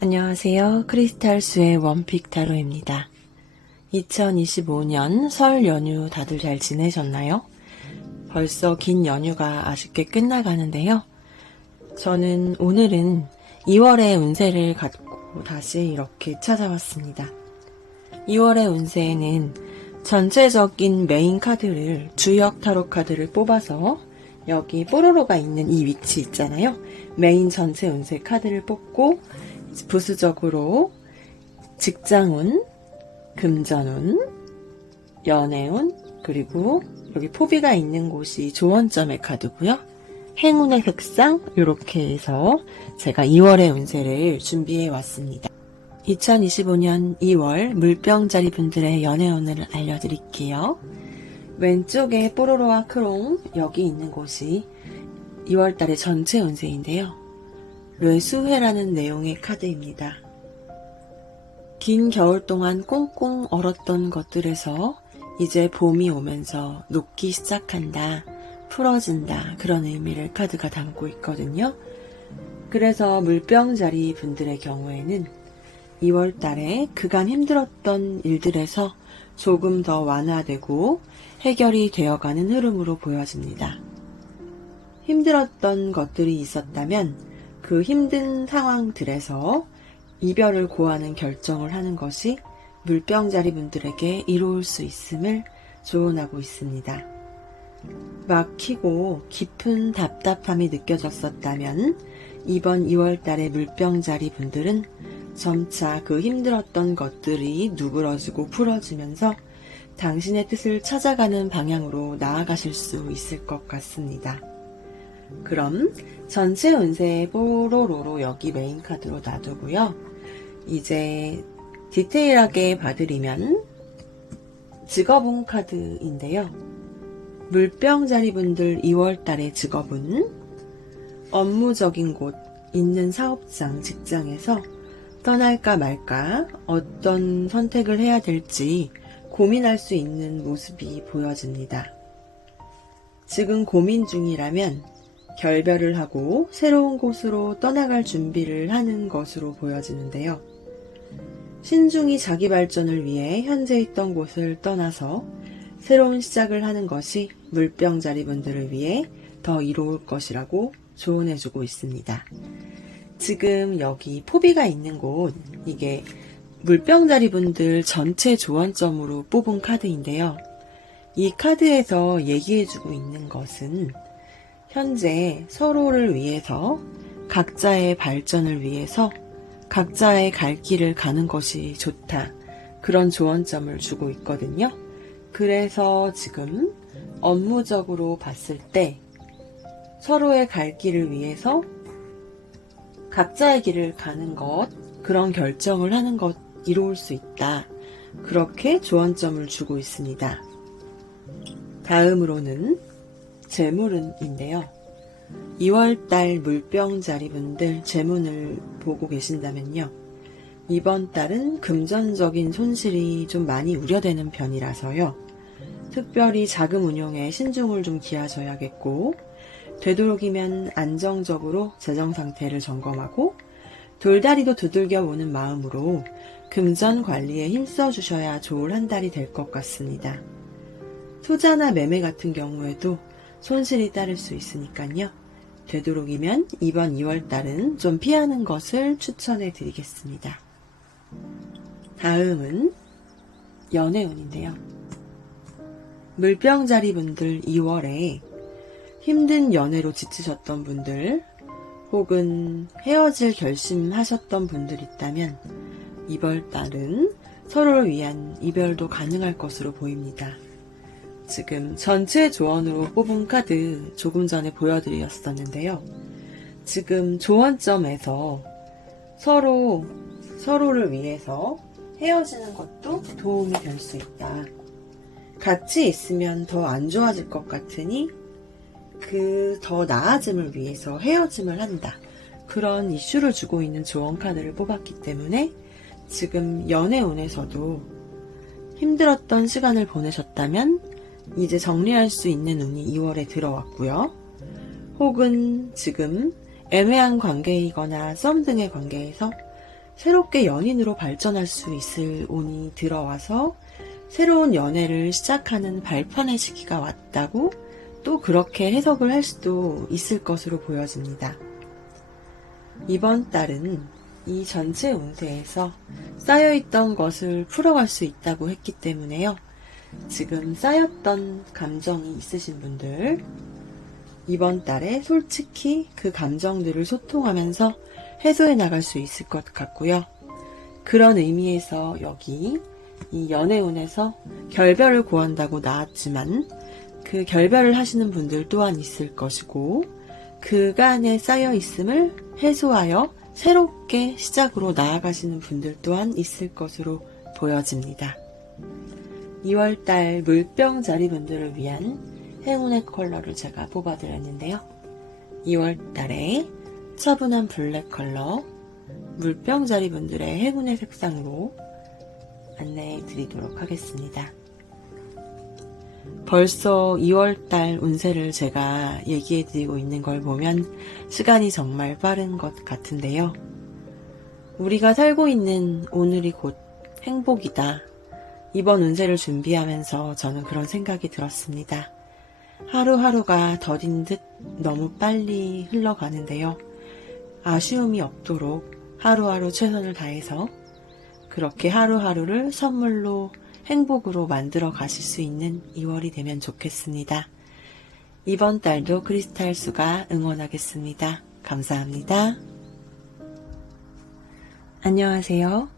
안녕하세요. 크리스탈수의 원픽 타로입니다. 2025년 설 연휴 다들 잘 지내셨나요? 벌써 긴 연휴가 아쉽게 끝나가는데요. 저는 오늘은 2월의 운세를 갖고 다시 이렇게 찾아왔습니다. 2월의 운세에는 전체적인 메인 카드를 주역 타로 카드를 뽑아서 여기 뽀로로가 있는 이 위치 있잖아요. 메인 전체 운세 카드를 뽑고 부수적으로 직장운, 금전운, 연애운, 그리고 여기 포비가 있는 곳이 조언점의 카드고요. 행운의 색상 이렇게 해서 제가 2월의 운세를 준비해 왔습니다. 2025년 2월 물병자리 분들의 연애운을 알려드릴게요. 왼쪽에 뽀로로와 크롱 여기 있는 곳이 2월달의 전체 운세인데요. 뇌수회라는 내용의 카드입니다. 긴 겨울 동안 꽁꽁 얼었던 것들에서 이제 봄이 오면서 녹기 시작한다, 풀어진다 그런 의미를 카드가 담고 있거든요. 그래서 물병자리 분들의 경우에는 2월 달에 그간 힘들었던 일들에서 조금 더 완화되고 해결이 되어가는 흐름으로 보여집니다. 힘들었던 것들이 있었다면 그 힘든 상황들에서 이별을 고하는 결정을 하는 것이 물병자리 분들에게 이로울 수 있음을 조언하고 있습니다. 막히고 깊은 답답함이 느껴졌었다면 이번 2월 달의 물병자리 분들은 점차 그 힘들었던 것들이 누그러지고 풀어지면서 당신의 뜻을 찾아가는 방향으로 나아가실 수 있을 것 같습니다. 그럼 전체 운세 뽀로로로 여기 메인 카드로 놔두고요. 이제 디테일하게 봐드리면 직업운 카드인데요. 물병자리 분들 2월달의 직업은 업무적인 곳, 있는 사업장, 직장에서 떠날까 말까 어떤 선택을 해야 될지 고민할 수 있는 모습이 보여집니다. 지금 고민 중이라면 결별을 하고 새로운 곳으로 떠나갈 준비를 하는 것으로 보여지는데요. 신중히 자기 발전을 위해 현재 있던 곳을 떠나서 새로운 시작을 하는 것이 물병자리 분들을 위해 더 이로울 것이라고 조언해주고 있습니다. 지금 여기 포비가 있는 곳, 이게 물병자리 분들 전체 조언점으로 뽑은 카드인데요. 이 카드에서 얘기해주고 있는 것은 현재 서로를 위해서 각자의 발전을 위해서 각자의 갈 길을 가는 것이 좋다. 그런 조언점을 주고 있거든요. 그래서 지금 업무적으로 봤을 때 서로의 갈 길을 위해서 각자의 길을 가는 것, 그런 결정을 하는 것 이로울 수 있다. 그렇게 조언점을 주고 있습니다. 다음으로는 재물운인데요. 2월달 물병자리 분들 재문을 보고 계신다면요. 이번 달은 금전적인 손실이 좀 많이 우려되는 편이라서요. 특별히 자금 운용에 신중을 좀 기하셔야겠고, 되도록이면 안정적으로 재정 상태를 점검하고 돌다리도 두들겨 보는 마음으로 금전 관리에 힘써 주셔야 좋을 한 달이 될 것 같습니다. 투자나 매매 같은 경우에도 손실이 따를 수 있으니까요. 되도록이면 이번 2월달은 좀 피하는 것을 추천해 드리겠습니다. 다음은 연애운인데요. 물병자리 분들 2월에 힘든 연애로 지치셨던 분들 혹은 헤어질 결심하셨던 분들 있다면 이번 달은 서로를 위한 이별도 가능할 것으로 보입니다. 지금 전체 조언으로 뽑은 카드 조금 전에 보여드렸었는데요. 지금 조언점에서 서로를 위해서 헤어지는 것도 도움이 될 수 있다. 같이 있으면 더 안 좋아질 것 같으니 그 더 나아짐을 위해서 헤어짐을 한다. 그런 이슈를 주고 있는 조언 카드를 뽑았기 때문에 지금 연애운에서도 힘들었던 시간을 보내셨다면 이제 정리할 수 있는 운이 2월에 들어왔고요. 혹은 지금 애매한 관계이거나 썸 등의 관계에서 새롭게 연인으로 발전할 수 있을 운이 들어와서 새로운 연애를 시작하는 발판의 시기가 왔다고 또 그렇게 해석을 할 수도 있을 것으로 보여집니다. 이번 달은 이 전체 운세에서 쌓여있던 것을 풀어갈 수 있다고 했기 때문에요. 지금 쌓였던 감정이 있으신 분들, 이번 달에 솔직히 그 감정들을 소통하면서 해소해 나갈 수 있을 것 같고요. 그런 의미에서 여기 이 연애운에서 결별을 고한다고 나왔지만 그 결별을 하시는 분들 또한 있을 것이고 그간에 쌓여 있음을 해소하여 새롭게 시작으로 나아가시는 분들 또한 있을 것으로 보여집니다. 2월달 물병자리 분들을 위한 행운의 컬러를 제가 뽑아드렸는데요. 2월달에 차분한 블랙 컬러 물병자리 분들의 행운의 색상으로 안내해 드리도록 하겠습니다. 벌써 2월달 운세를 제가 얘기해 드리고 있는 걸 보면 시간이 정말 빠른 것 같은데요. 우리가 살고 있는 오늘이 곧 행복이다. 이번 운세를 준비하면서 저는 그런 생각이 들었습니다. 하루하루가 더딘 듯 너무 빨리 흘러가는데요. 아쉬움이 없도록 하루하루 최선을 다해서 그렇게 하루하루를 선물로 행복으로 만들어 가실 수 있는 2월이 되면 좋겠습니다. 이번 달도 크리스탈 수가 응원하겠습니다. 감사합니다. 안녕하세요.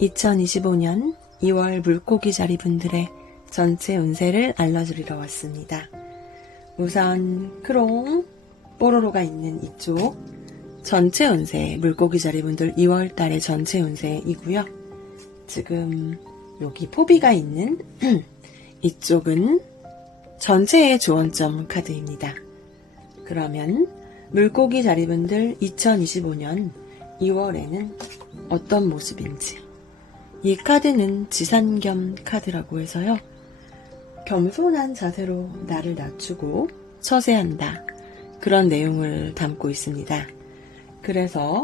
2025년 2월 물고기 자리 분들의 전체 운세를 알려드리러 왔습니다. 우선 크롱 뽀로로가 있는 이쪽 전체 운세 물고기 자리 분들 2월 달의 전체 운세이고요. 지금 여기 포비가 있는 이쪽은 전체의 조언점 카드입니다. 그러면 물고기 자리분들 2025년 2월에는 어떤 모습인지. 이 카드는 지산겸 카드라고 해서요. 겸손한 자세로 나를 낮추고 처세한다. 그런 내용을 담고 있습니다. 그래서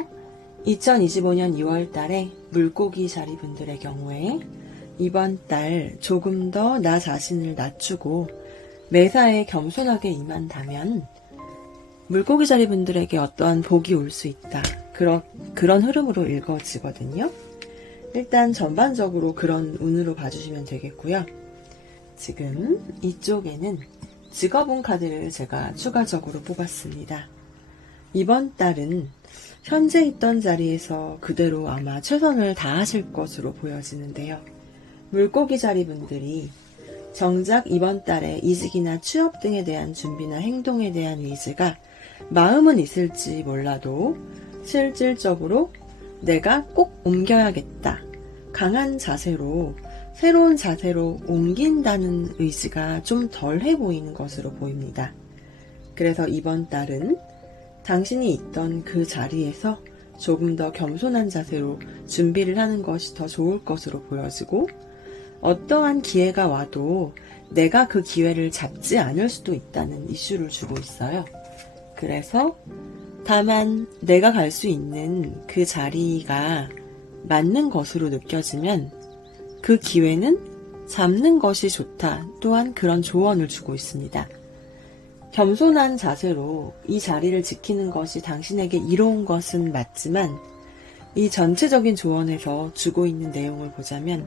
2025년 2월 달에 물고기 자리분들의 경우에 이번 달 조금 더 나 자신을 낮추고 매사에 겸손하게 임한다면 물고기 자리 분들에게 어떠한 복이 올 수 있다. 그런 흐름으로 읽어지거든요. 일단 전반적으로 그런 운으로 봐주시면 되겠고요. 지금 이쪽에는 직업운 카드를 제가 추가적으로 뽑았습니다. 이번 달은 현재 있던 자리에서 그대로 아마 최선을 다하실 것으로 보여지는데요. 물고기 자리 분들이 정작 이번 달에 이직이나 취업 등에 대한 준비나 행동에 대한 의지가 마음은 있을지 몰라도 실질적으로 내가 꼭 옮겨야겠다. 강한 자세로 새로운 자세로 옮긴다는 의지가 좀 덜해 보이는 것으로 보입니다. 그래서 이번 달은 당신이 있던 그 자리에서 조금 더 겸손한 자세로 준비를 하는 것이 더 좋을 것으로 보여지고 어떠한 기회가 와도 내가 그 기회를 잡지 않을 수도 있다는 이슈를 주고 있어요. 그래서 다만 내가 갈 수 있는 그 자리가 맞는 것으로 느껴지면 그 기회는 잡는 것이 좋다. 또한 그런 조언을 주고 있습니다. 겸손한 자세로 이 자리를 지키는 것이 당신에게 이로운 것은 맞지만 이 전체적인 조언에서 주고 있는 내용을 보자면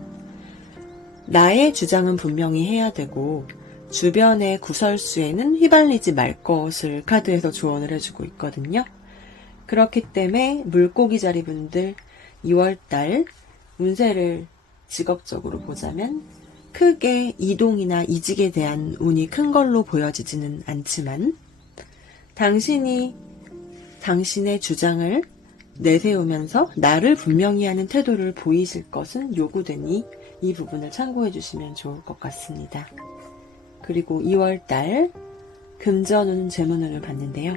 나의 주장은 분명히 해야 되고 주변의 구설수에는 휘발리지 말 것을 카드에서 조언을 해주고 있거든요. 그렇기 때문에 물고기 자리 분들 2월달 운세를 직업적으로 보자면 크게 이동이나 이직에 대한 운이 큰 걸로 보여지지는 않지만 당신이 당신의 주장을 내세우면서 나를 분명히 하는 태도를 보이실 것은 요구되니 이 부분을 참고해 주시면 좋을 것 같습니다. 그리고 2월달 금전운 재물운을 봤는데요.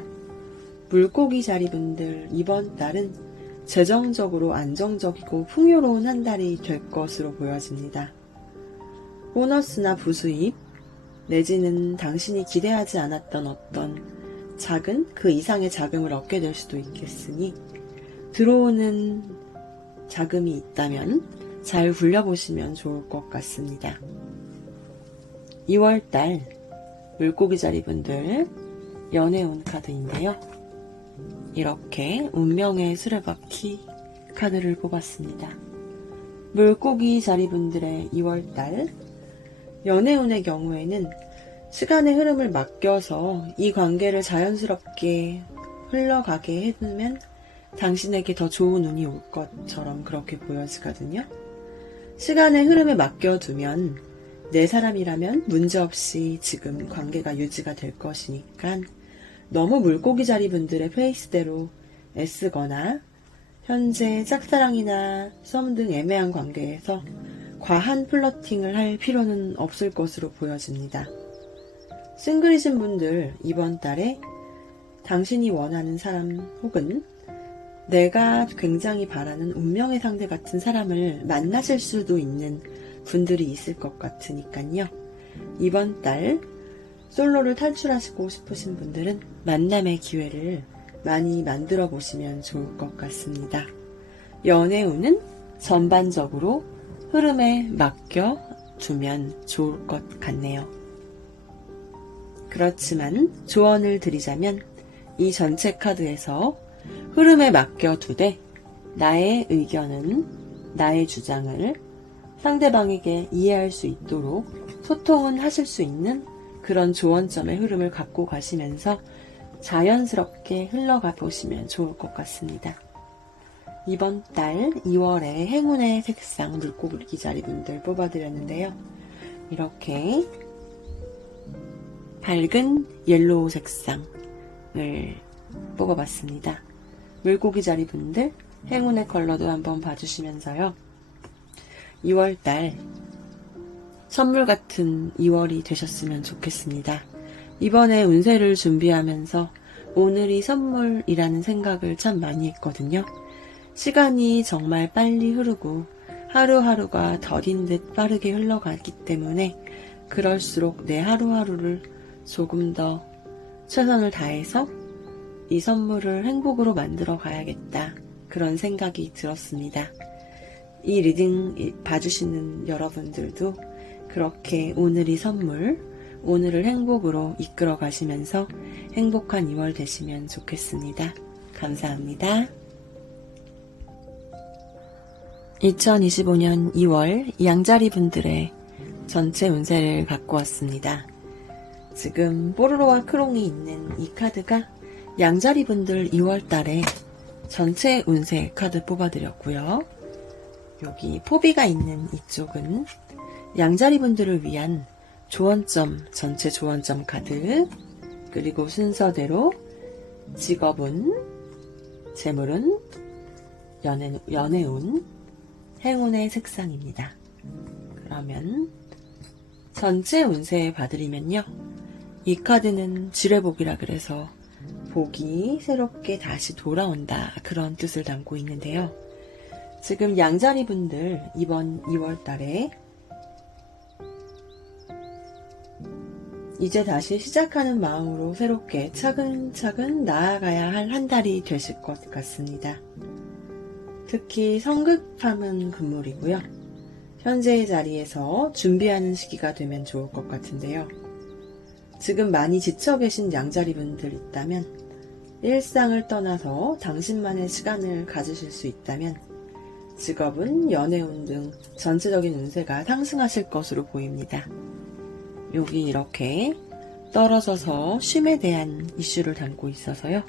물고기 자리분들 이번 달은 재정적으로 안정적이고 풍요로운 한 달이 될 것으로 보여집니다. 보너스나 부수입 내지는 당신이 기대하지 않았던 어떤 작은 그 이상의 자금을 얻게 될 수도 있겠으니 들어오는 자금이 있다면 잘 굴려보시면 좋을 것 같습니다. 2월달 물고기 자리분들 연애운 카드인데요. 이렇게 운명의 수레바퀴 카드를 뽑았습니다. 물고기 자리분들의 2월달 연애운의 경우에는 시간의 흐름을 맡겨서 이 관계를 자연스럽게 흘러가게 해두면 당신에게 더 좋은 운이 올 것처럼 그렇게 보여지거든요. 시간의 흐름에 맡겨두면 내 사람이라면 문제없이 지금 관계가 유지가 될 것이니까 너무 물고기 자리분들의 페이스대로 애쓰거나 현재 짝사랑이나 썸 등 애매한 관계에서 과한 플러팅을 할 필요는 없을 것으로 보여집니다. 싱글이신 분들 이번 달에 당신이 원하는 사람 혹은 내가 굉장히 바라는 운명의 상대 같은 사람을 만나실 수도 있는 분들이 있을 것 같으니까요. 이번 달 솔로를 탈출하시고 싶으신 분들은 만남의 기회를 많이 만들어 보시면 좋을 것 같습니다. 연애운은 전반적으로 흐름에 맡겨 두면 좋을 것 같네요. 그렇지만 조언을 드리자면 이 전체 카드에서 흐름에 맡겨두되 나의 의견은 나의 주장을 상대방에게 이해할 수 있도록 소통은 하실 수 있는 그런 조언점의 흐름을 갖고 가시면서 자연스럽게 흘러가 보시면 좋을 것 같습니다. 이번 달 2월에 행운의 색상 물고기 자리분들 뽑아드렸는데요. 이렇게 밝은 옐로우 색상을 뽑아봤습니다. 물고기 자리분들 행운의 컬러도 한번 봐주시면서요. 2월달 선물 같은 2월이 되셨으면 좋겠습니다. 이번에 운세를 준비하면서 오늘이 선물이라는 생각을 참 많이 했거든요. 시간이 정말 빨리 흐르고 하루하루가 더딘 듯 빠르게 흘러가기 때문에 그럴수록 내 하루하루를 조금 더 최선을 다해서 이 선물을 행복으로 만들어 가야겠다. 그런 생각이 들었습니다. 이 리딩 봐주시는 여러분들도 그렇게 오늘이 선물, 오늘을 행복으로 이끌어 가시면서 행복한 2월 되시면 좋겠습니다. 감사합니다. 2025년 2월 양자리 분들의 전체 운세를 갖고 왔습니다. 지금 뽀로로와 크롱이 있는 이 카드가 양자리 분들 2월 달에 전체 운세 카드 뽑아드렸고요. 여기 포비가 있는 이쪽은 양자리 분들을 위한 조언점, 전체 조언점 카드, 그리고 순서대로 직업운, 재물운, 연애운, 행운의 색상입니다. 그러면 전체 운세 봐드리면요. 이 카드는 지뢰복이라 그래서 복이 새롭게 다시 돌아온다 그런 뜻을 담고 있는데요. 지금 양자리 분들 이번 2월 달에 이제 다시 시작하는 마음으로 새롭게 차근차근 나아가야 할 한 달이 되실 것 같습니다. 특히 성급함은 금물이고요. 현재의 자리에서 준비하는 시기가 되면 좋을 것 같은데요. 지금 많이 지쳐 계신 양자리 분들 있다면 일상을 떠나서 당신만의 시간을 가지실 수 있다면 직업은 연애운 등 전체적인 운세가 상승하실 것으로 보입니다. 여기 이렇게 떨어져서 쉼에 대한 이슈를 담고 있어서요.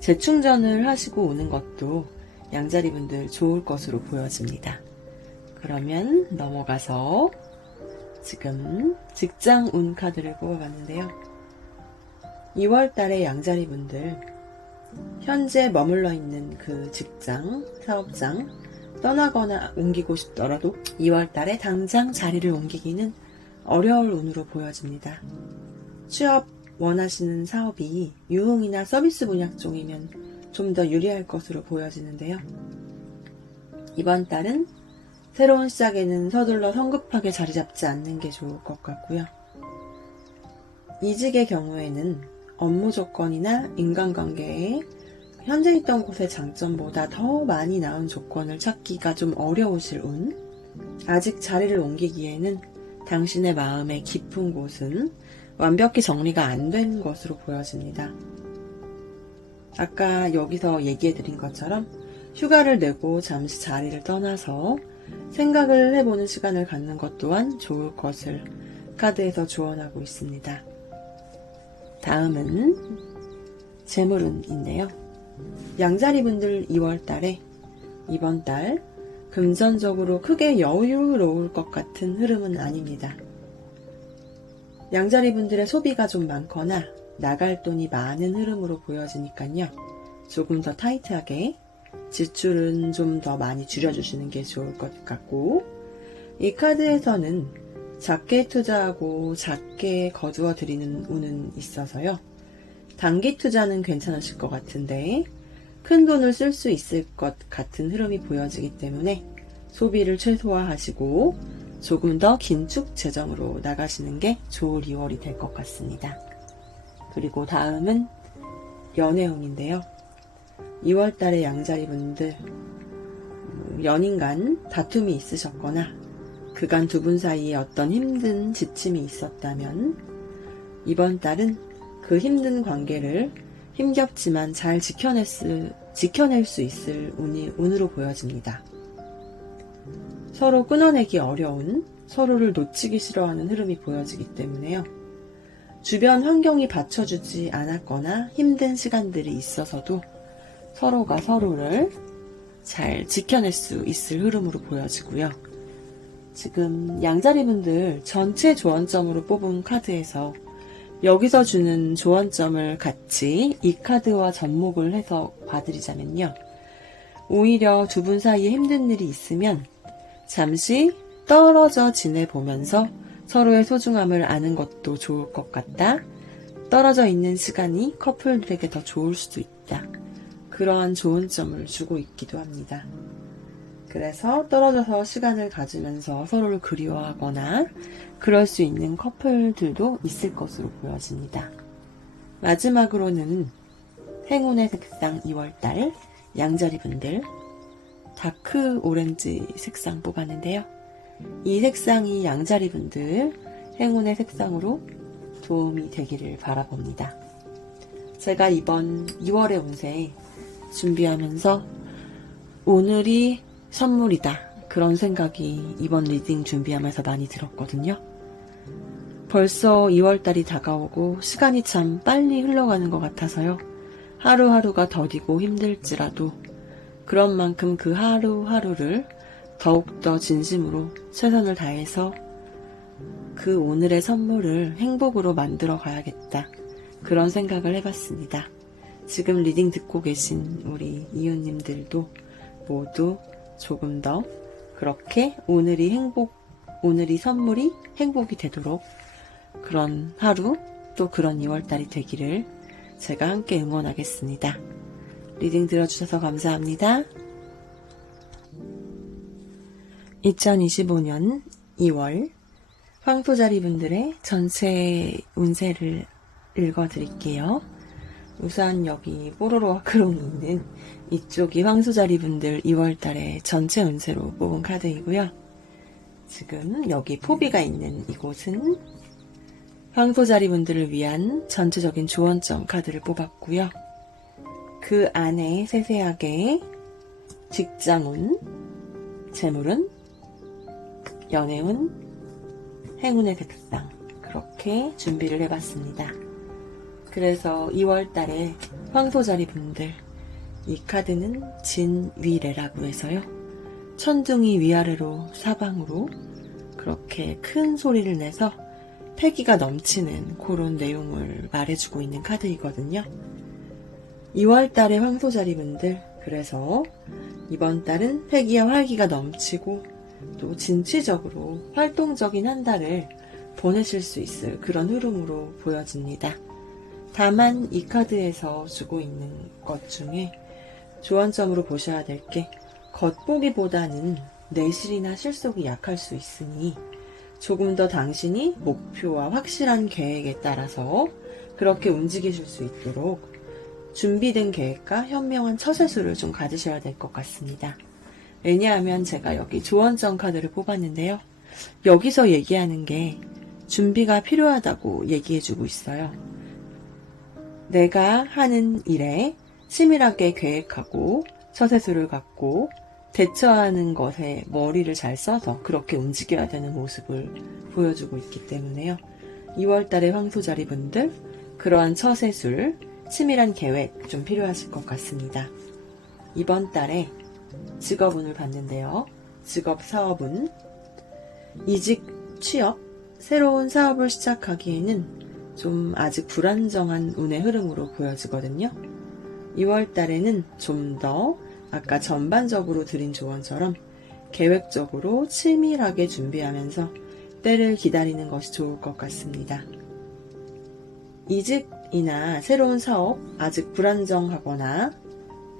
재충전을 하시고 오는 것도 양자리 분들 좋을 것으로 보여집니다. 그러면 넘어가서 지금 직장 운 카드를 뽑아봤는데요. 2월 달에 양자리 분들 현재 머물러 있는 그 직장, 사업장 떠나거나 옮기고 싶더라도 2월 달에 당장 자리를 옮기기는 어려울 운으로 보여집니다. 취업 원하시는 사업이 유흥이나 서비스 분야종이면 좀 더 유리할 것으로 보여지는데요. 이번 달은 새로운 시작에는 서둘러 성급하게 자리 잡지 않는 게 좋을 것 같고요. 이직의 경우에는 업무 조건이나 인간관계에 현재 있던 곳의 장점보다 더 많이 나은 조건을 찾기가 좀 어려우실 운. 아직 자리를 옮기기에는 당신의 마음의 깊은 곳은 완벽히 정리가 안 된 것으로 보여집니다. 아까 여기서 얘기해드린 것처럼 휴가를 내고 잠시 자리를 떠나서 생각을 해보는 시간을 갖는 것 또한 좋을 것을 카드에서 조언하고 있습니다. 다음은 재물운인데요. 양자리분들 2월달에 이번 달 금전적으로 크게 여유로울 것 같은 흐름은 아닙니다. 양자리분들의 소비가 좀 많거나 나갈 돈이 많은 흐름으로 보여지니까요. 조금 더 타이트하게 지출은 좀 더 많이 줄여주시는 게 좋을 것 같고, 이 카드에서는 작게 투자하고 작게 거두어 드리는 운은 있어서요. 단기 투자는 괜찮으실 것 같은데 큰 돈을 쓸 수 있을 것 같은 흐름이 보여지기 때문에 소비를 최소화하시고 조금 더 긴축 재정으로 나가시는 게 좋을 2월이 될 것 같습니다. 그리고 다음은 연애운인데요. 2월달에 양자리분들 연인 간 다툼이 있으셨거나 그간 두 분 사이에 어떤 힘든 지침이 있었다면 이번 달은 그 힘든 관계를 힘겹지만 잘 지켜낼 수 있을 운으로 보여집니다. 서로 끊어내기 어려운, 서로를 놓치기 싫어하는 흐름이 보여지기 때문에요. 주변 환경이 받쳐주지 않았거나 힘든 시간들이 있어서도 서로가 서로를 잘 지켜낼 수 있을 흐름으로 보여지고요. 지금 양자리분들 전체 조언점으로 뽑은 카드에서 여기서 주는 조언점을 같이 이 카드와 접목을 해서 봐드리자면요. 오히려 두 분 사이에 힘든 일이 있으면 잠시 떨어져 지내보면서 서로의 소중함을 아는 것도 좋을 것 같다. 떨어져 있는 시간이 커플들에게 더 좋을 수도 있다. 그러한 좋은 점을 주고 있기도 합니다. 그래서 떨어져서 시간을 가지면서 서로를 그리워하거나 그럴 수 있는 커플들도 있을 것으로 보여집니다. 마지막으로는 행운의 색상 2월달 양자리분들 다크 오렌지 색상 뽑았는데요. 이 색상이 양자리분들 행운의 색상으로 도움이 되기를 바라봅니다. 제가 이번 2월의 운세 준비하면서 오늘이 선물이다, 그런 생각이 이번 리딩 준비하면서 많이 들었거든요. 벌써 2월달이 다가오고 시간이 참 빨리 흘러가는 것 같아서요. 하루하루가 더디고 힘들지라도 그런 만큼 그 하루하루를 더욱더 진심으로 최선을 다해서 그 오늘의 선물을 행복으로 만들어 가야겠다, 그런 생각을 해봤습니다. 지금 리딩 듣고 계신 우리 이웃님들도 모두 조금 더 그렇게 오늘이 선물이 행복이 되도록 그런 하루, 또 그런 2월달이 되기를 제가 함께 응원하겠습니다. 리딩 들어주셔서 감사합니다. 2025년 2월 황토자리분들의 전체 운세를 읽어드릴게요. 우선 여기 뽀로로와 크롱이 있는 이쪽이 황소자리분들 2월달에 전체 운세로 뽑은 카드이고요. 지금 여기 포비가 있는 이곳은 황소자리분들을 위한 전체적인 조언점 카드를 뽑았고요. 그 안에 세세하게 직장운, 재물운, 연애운, 행운의 색상 그렇게 준비를 해봤습니다. 그래서 2월달에 황소자리분들, 이 카드는 진위례라고 해서요. 천둥이 위아래로 사방으로 그렇게 큰 소리를 내서 패기가 넘치는 그런 내용을 말해주고 있는 카드이거든요. 2월달의 황소자리분들, 그래서 이번 달은 패기와 활기가 넘치고 또 진취적으로 활동적인 한 달을 보내실 수 있을 그런 흐름으로 보여집니다. 다만 이 카드에서 주고 있는 것 중에 조언점으로 보셔야 될 게 겉보기보다는 내실이나 실속이 약할 수 있으니 조금 더 당신이 목표와 확실한 계획에 따라서 그렇게 움직이실 수 있도록 준비된 계획과 현명한 처세술을 좀 가지셔야 될 것 같습니다. 왜냐하면 제가 여기 조언점 카드를 뽑았는데요. 여기서 얘기하는 게 준비가 필요하다고 얘기해주고 있어요. 내가 하는 일에 치밀하게 계획하고 처세술을 갖고 대처하는 것에 머리를 잘 써서 그렇게 움직여야 되는 모습을 보여주고 있기 때문에요. 2월달의 황소자리 분들, 그러한 처세술, 치밀한 계획 좀 필요하실 것 같습니다. 이번 달에 직업운을 봤는데요. 직업 사업운, 이직, 취업, 새로운 사업을 시작하기에는 좀 아직 불안정한 운의 흐름으로 보여지거든요. 2월 달에는 좀 더 아까 전반적으로 드린 조언처럼 계획적으로 치밀하게 준비하면서 때를 기다리는 것이 좋을 것 같습니다. 이직이나 새로운 사업 아직 불안정하거나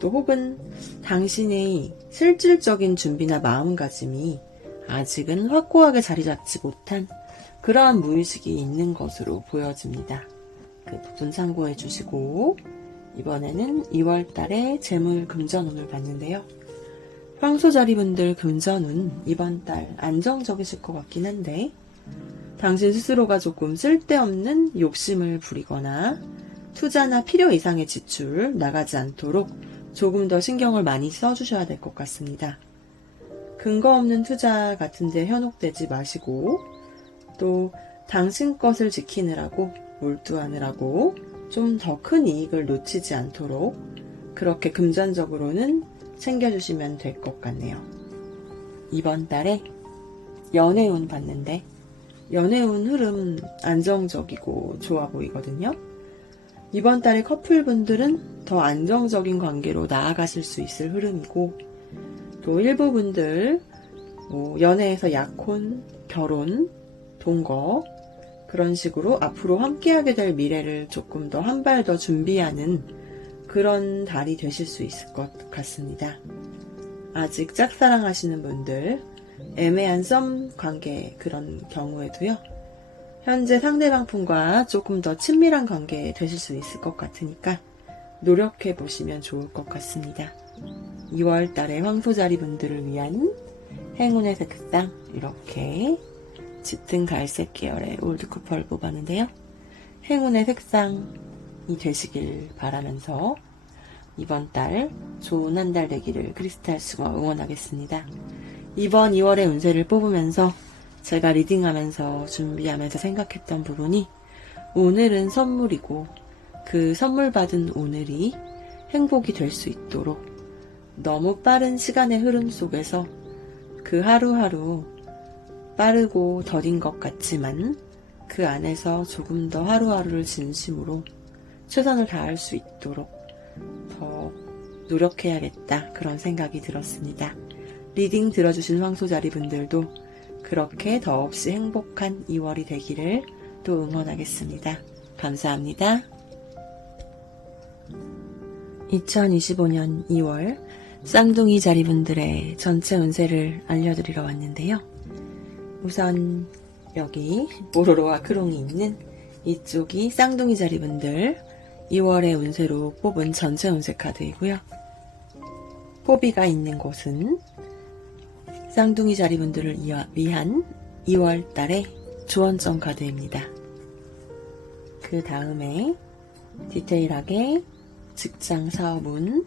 또 혹은 당신의 실질적인 준비나 마음가짐이 아직은 확고하게 자리 잡지 못한 그러한 무의식이 있는 것으로 보여집니다. 그 부분 참고해 주시고 이번에는 2월달에 재물 금전운을 봤는데요. 황소자리분들 금전운 이번 달 안정적이실 것 같긴 한데 당신 스스로가 조금 쓸데없는 욕심을 부리거나 투자나 필요 이상의 지출 나가지 않도록 조금 더 신경을 많이 써주셔야 될 것 같습니다. 근거 없는 투자 같은 데 현혹되지 마시고 또 당신 것을 지키느라고 몰두하느라고 좀 더 큰 이익을 놓치지 않도록 그렇게 금전적으로는 챙겨주시면 될 것 같네요. 이번 달에 연애운 봤는데 연애운 흐름 안정적이고 좋아 보이거든요. 이번 달에 커플분들은 더 안정적인 관계로 나아가실 수 있을 흐름이고 또 일부 분들 연애에서 약혼, 결혼, 동거 그런 식으로 앞으로 함께하게 될 미래를 조금 더 한 발 더 준비하는 그런 달이 되실 수 있을 것 같습니다. 아직 짝사랑하시는 분들 애매한 썸 관계 그런 경우에도요. 현재 상대방분과 조금 더 친밀한 관계 되실 수 있을 것 같으니까 노력해 보시면 좋을 것 같습니다. 2월 달에 황소자리 분들을 위한 행운의 색상 이렇게 짙은 갈색 계열의 올드쿠퍼를 뽑았는데요. 행운의 색상이 되시길 바라면서 이번 달 좋은 한 달 되기를 크리스탈 숭어 응원하겠습니다. 이번 2월의 운세를 뽑으면서 제가 리딩하면서 준비하면서 생각했던 부분이 오늘은 선물이고 그 선물 받은 오늘이 행복이 될 수 있도록 너무 빠른 시간의 흐름 속에서 그 하루하루 빠르고 더딘 것 같지만 그 안에서 조금 더 하루하루를 진심으로 최선을 다할 수 있도록 더 노력해야겠다 그런 생각이 들었습니다. 리딩 들어주신 황소자리 분들도 그렇게 더없이 행복한 2월이 되기를 또 응원하겠습니다. 감사합니다. 2025년 2월 쌍둥이 자리분들의 전체 운세를 알려드리러 왔는데요. 우선 여기 오로로와 크롱이 있는 이쪽이 쌍둥이 자리분들 2월의 운세로 뽑은 전체 운세 카드이고요. 포비가 있는 곳은 쌍둥이 자리분들을 위한 2월 달의 조언점 카드입니다. 그 다음에 디테일하게 직장 사업운,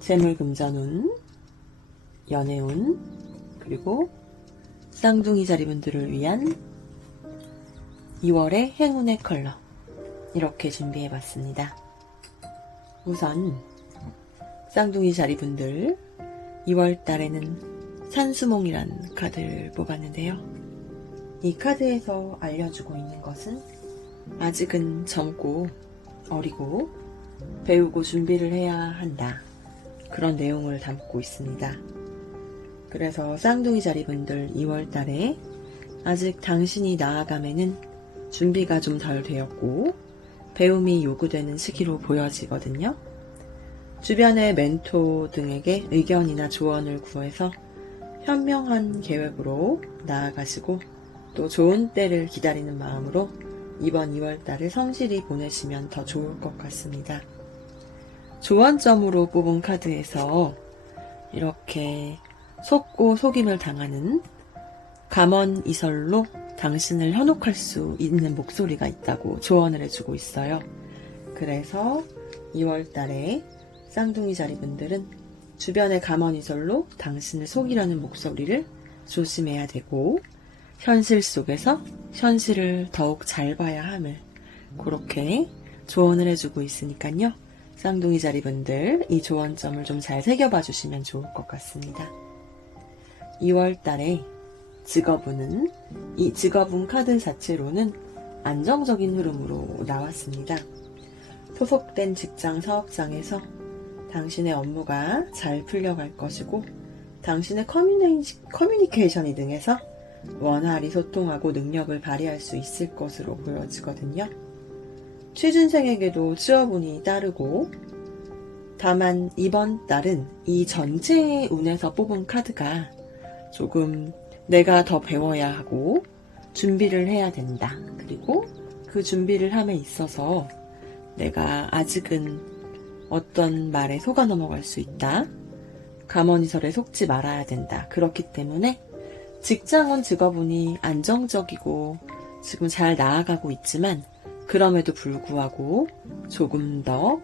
재물금전운, 연애운, 그리고 쌍둥이 자리분들을 위한 2월의 행운의 컬러 이렇게 준비해봤습니다. 우선 쌍둥이 자리분들 2월 달에는 산수몽이란 카드를 뽑았는데요. 이 카드에서 알려주고 있는 것은 아직은 젊고 어리고 배우고 준비를 해야 한다. 그런 내용을 담고 있습니다. 그래서 쌍둥이 자리분들 2월 달에 아직 당신이 나아감에는 준비가 좀 덜 되었고 배움이 요구되는 시기로 보여지거든요. 주변의 멘토 등에게 의견이나 조언을 구해서 현명한 계획으로 나아가시고 또 좋은 때를 기다리는 마음으로 이번 2월달을 성실히 보내시면 더 좋을 것 같습니다. 조언점으로 뽑은 카드에서 이렇게 속고 속임을 당하는 감언이설로 당신을 현혹할 수 있는 목소리가 있다고 조언을 해주고 있어요. 그래서 2월달에 쌍둥이 자리분들은 주변의 감언이설로 당신을 속이려는 목소리를 조심해야 되고, 현실 속에서 현실을 더욱 잘 봐야 함을 그렇게 조언을 해주고 있으니까요. 쌍둥이 자리분들 이 조언점을 좀 잘 새겨봐 주시면 좋을 것 같습니다. 2월달에 직업운은 이 직업운 카드 자체로는 안정적인 흐름으로 나왔습니다. 소속된 직장 사업장에서 당신의 업무가 잘 풀려갈 것이고, 당신의 커뮤니케이션이 등에서 원활히 소통하고 능력을 발휘할 수 있을 것으로 보여지거든요. 취준생에게도 취업운이 따르고, 다만 이번 달은 이 전체 운에서 뽑은 카드가 조금 내가 더 배워야 하고 준비를 해야 된다. 그리고 그 준비를 함에 있어서 내가 아직은 어떤 말에 속아 넘어갈 수 있다. 감언이설에 속지 말아야 된다. 그렇기 때문에 직장원 직업운이 안정적이고 지금 잘 나아가고 있지만, 그럼에도 불구하고 조금 더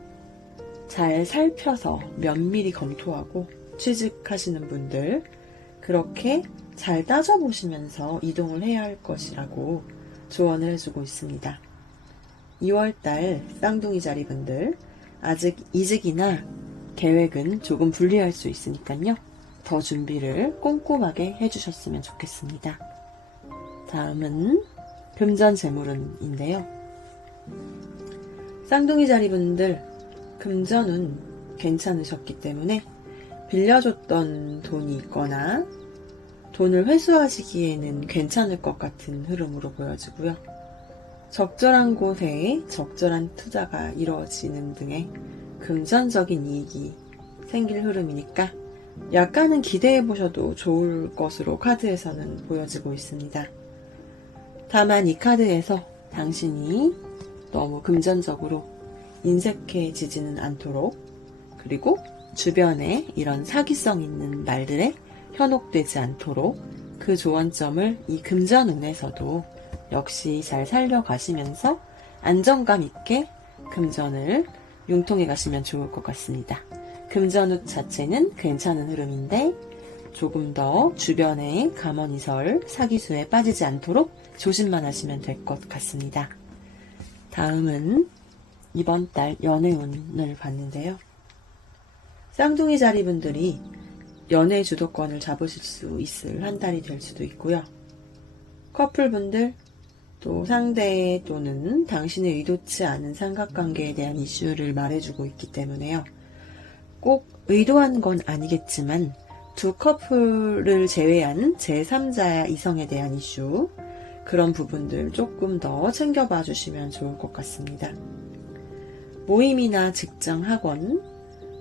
잘 살펴서 면밀히 검토하고 취직하시는 분들, 그렇게 잘 따져보시면서 이동을 해야 할 것이라고 조언을 해주고 있습니다. 2월달 쌍둥이 자리분들, 아직 이직이나 계획은 조금 불리할 수 있으니까요. 더 준비를 꼼꼼하게 해주셨으면 좋겠습니다. 다음은 금전재물운인데요. 쌍둥이 자리분들, 금전운 괜찮으셨기 때문에 빌려줬던 돈이 있거나 돈을 회수하시기에는 괜찮을 것 같은 흐름으로 보여지고요. 적절한 곳에 적절한 투자가 이루어지는 등의 금전적인 이익이 생길 흐름이니까 약간은 기대해보셔도 좋을 것으로 카드에서는 보여지고 있습니다. 다만 이 카드에서 당신이 너무 금전적으로 인색해지지는 않도록, 그리고 주변에 이런 사기성 있는 말들에 현혹되지 않도록 그 조언점을 이 금전운에서도 역시 잘 살려가시면서 안정감 있게 금전을 융통해 가시면 좋을 것 같습니다. 금전운 자체는 괜찮은 흐름인데 조금 더 주변의 감언이설, 사기수에 빠지지 않도록 조심만 하시면 될 것 같습니다. 다음은 이번 달 연애운을 봤는데요. 쌍둥이 자리분들이 연애 주도권을 잡으실 수 있을 한 달이 될 수도 있고요. 커플분들, 또 상대 또는 당신의 의도치 않은 삼각관계에 대한 이슈를 말해주고 있기 때문에요. 꼭 의도한 건 아니겠지만 두 커플을 제외한 제3자 이성에 대한 이슈, 그런 부분들 조금 더 챙겨봐 주시면 좋을 것 같습니다. 모임이나 직장, 학원,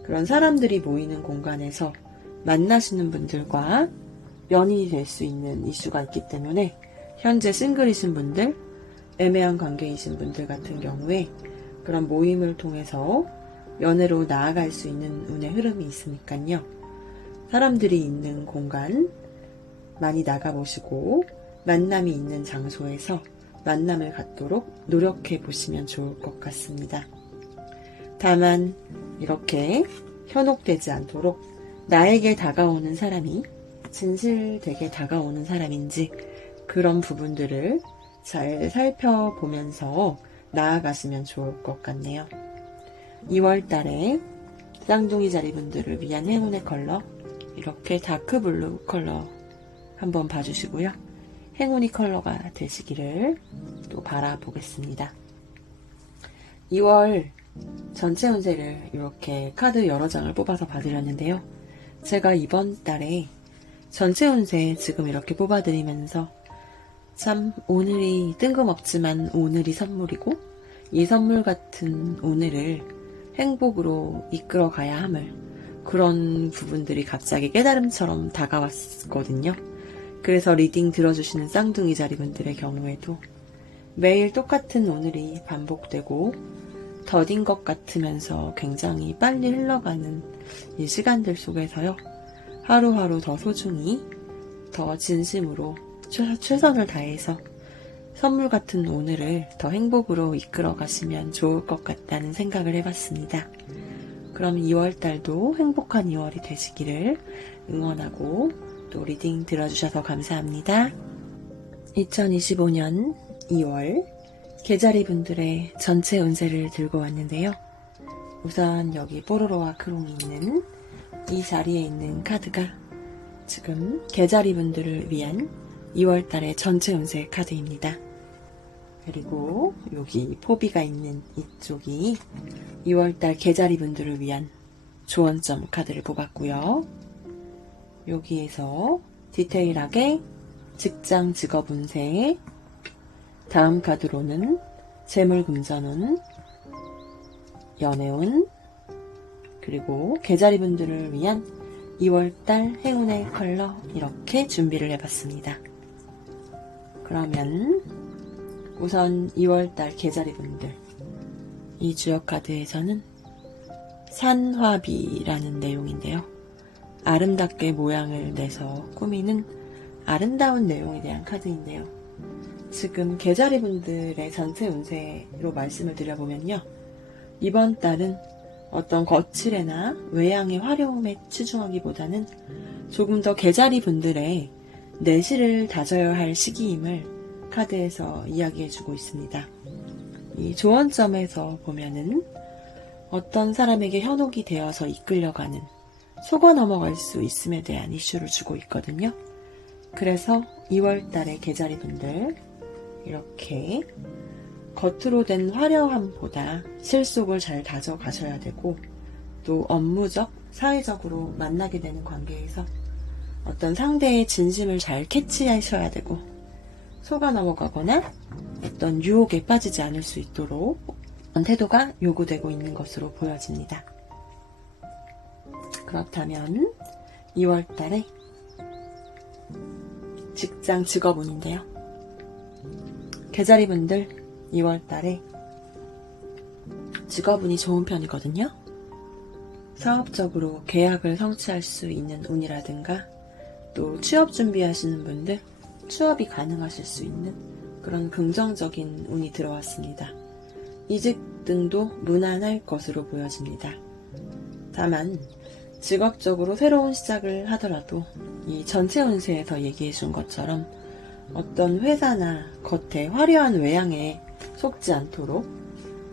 그런 사람들이 모이는 공간에서 만나시는 분들과 연인이 될 수 있는 이슈가 있기 때문에 현재 싱글이신 분들, 애매한 관계이신 분들 같은 경우에 그런 모임을 통해서 연애로 나아갈 수 있는 운의 흐름이 있으니까요. 사람들이 있는 공간 많이 나가보시고 만남이 있는 장소에서 만남을 갖도록 노력해 보시면 좋을 것 같습니다. 다만 이렇게 현혹되지 않도록 나에게 다가오는 사람이 진실되게 다가오는 사람인지 그런 부분들을 잘 살펴보면서 나아가시면 좋을 것 같네요. 2월달에 쌍둥이 자리분들을 위한 행운의 컬러, 이렇게 다크블루 컬러 한번 봐주시고요. 행운의 컬러가 되시기를 또 바라보겠습니다. 2월 전체 운세를 이렇게 카드 여러 장을 뽑아서 봐드렸는데요. 제가 이번 달에 전체 운세 지금 이렇게 뽑아드리면서 참 오늘이 뜬금없지만 오늘이 선물이고 이 선물 같은 오늘을 행복으로 이끌어 가야 함을, 그런 부분들이 갑자기 깨달음처럼 다가왔거든요. 그래서 리딩 들어주시는 쌍둥이 자리분들의 경우에도 매일 똑같은 오늘이 반복되고 더딘 것 같으면서 굉장히 빨리 흘러가는 이 시간들 속에서요. 하루하루 더 소중히, 더 진심으로 최선을 다해서 선물 같은 오늘을 더 행복으로 이끌어 가시면 좋을 것 같다는 생각을 해봤습니다. 그럼 2월달도 행복한 2월이 되시기를 응원하고 또 리딩 들어주셔서 감사합니다. 2025년 2월 개자리 분들의 전체 운세를 들고 왔는데요. 우선 여기 뽀로로와 크롱이 있는 이 자리에 있는 카드가 지금 개자리 분들을 위한 2월달의 전체 운세 카드입니다. 그리고 여기 포비가 있는 이쪽이 2월달 개자리 분들을 위한 조언점 카드를 뽑았고요. 여기에서 디테일하게 직장 직업 운세, 다음 카드로는 재물금전운, 연애운, 그리고 개자리 분들을 위한 2월달 행운의 컬러 이렇게 준비를 해봤습니다. 그러면 우선 2월달 개자리 분들, 이 주역 카드에서는 산화비라는 내용인데요. 아름답게 모양을 내서 꾸미는 아름다운 내용에 대한 카드인데요. 지금 개자리 분들의 전체 운세로 말씀을 드려보면요. 이번 달은 어떤 거칠애나 외양의 화려함에 치중하기보다는 조금 더 개자리 분들의 내실을 다져야 할 시기임을 카드에서 이야기해주고 있습니다. 이 조언점에서 보면은 어떤 사람에게 현혹이 되어서 이끌려가는, 속아 넘어갈 수 있음에 대한 이슈를 주고 있거든요. 그래서 2월달의 개자리 분들 이렇게 겉으로 된 화려함보다 실속을 잘 다져가셔야 되고, 또 업무적, 사회적으로 만나게 되는 관계에서 어떤 상대의 진심을 잘 캐치하셔야 되고, 속아 넘어가거나 어떤 유혹에 빠지지 않을 수 있도록 그런 태도가 요구되고 있는 것으로 보여집니다. 그렇다면 2월달에 직장 직업운인데요. 개자리 분들 2월달에 직업운이 좋은 편이거든요. 사업적으로 계약을 성취할 수 있는 운이라든가, 또 취업 준비하시는 분들 취업이 가능하실 수 있는 그런 긍정적인 운이 들어왔습니다. 이직 등도 무난할 것으로 보여집니다. 다만 직업적으로 새로운 시작을 하더라도 이 전체 운세에서 얘기해 준 것처럼 어떤 회사나 겉에 화려한 외양에 속지 않도록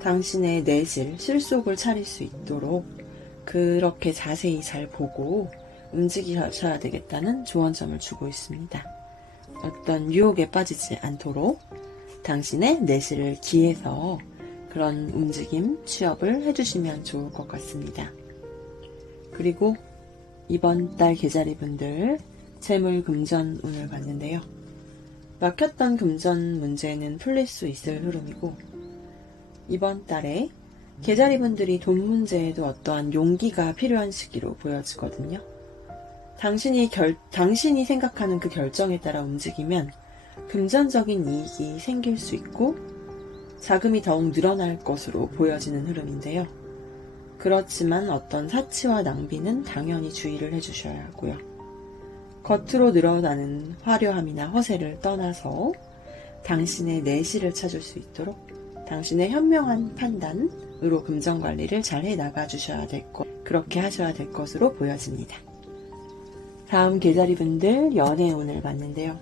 당신의 내실, 실속을 차릴 수 있도록 그렇게 자세히 잘 보고 움직이셔야 되겠다는 조언점을 주고 있습니다. 어떤 유혹에 빠지지 않도록 당신의 내실을 기해서 그런 움직임, 취업을 해주시면 좋을 것 같습니다. 그리고 이번 달 개자리 분들 재물 금전 운을 봤는데요. 막혔던 금전 문제는 풀릴 수 있을 흐름이고, 이번 달에 개자리 분들이 돈 문제에도 어떠한 용기가 필요한 시기로 보여지거든요. 당신이 생각하는 그 결정에 따라 움직이면 금전적인 이익이 생길 수 있고 자금이 더욱 늘어날 것으로 보여지는 흐름인데요. 그렇지만 어떤 사치와 낭비는 당연히 주의를 해주셔야 하고요. 겉으로 늘어나는 화려함이나 허세를 떠나서 당신의 내실을 찾을 수 있도록 당신의 현명한 판단으로 금전관리를 잘 해나가주셔야 될 것, 그렇게 하셔야 될 것으로 보여집니다. 다음 개자리 분들 연애운을 봤는데요.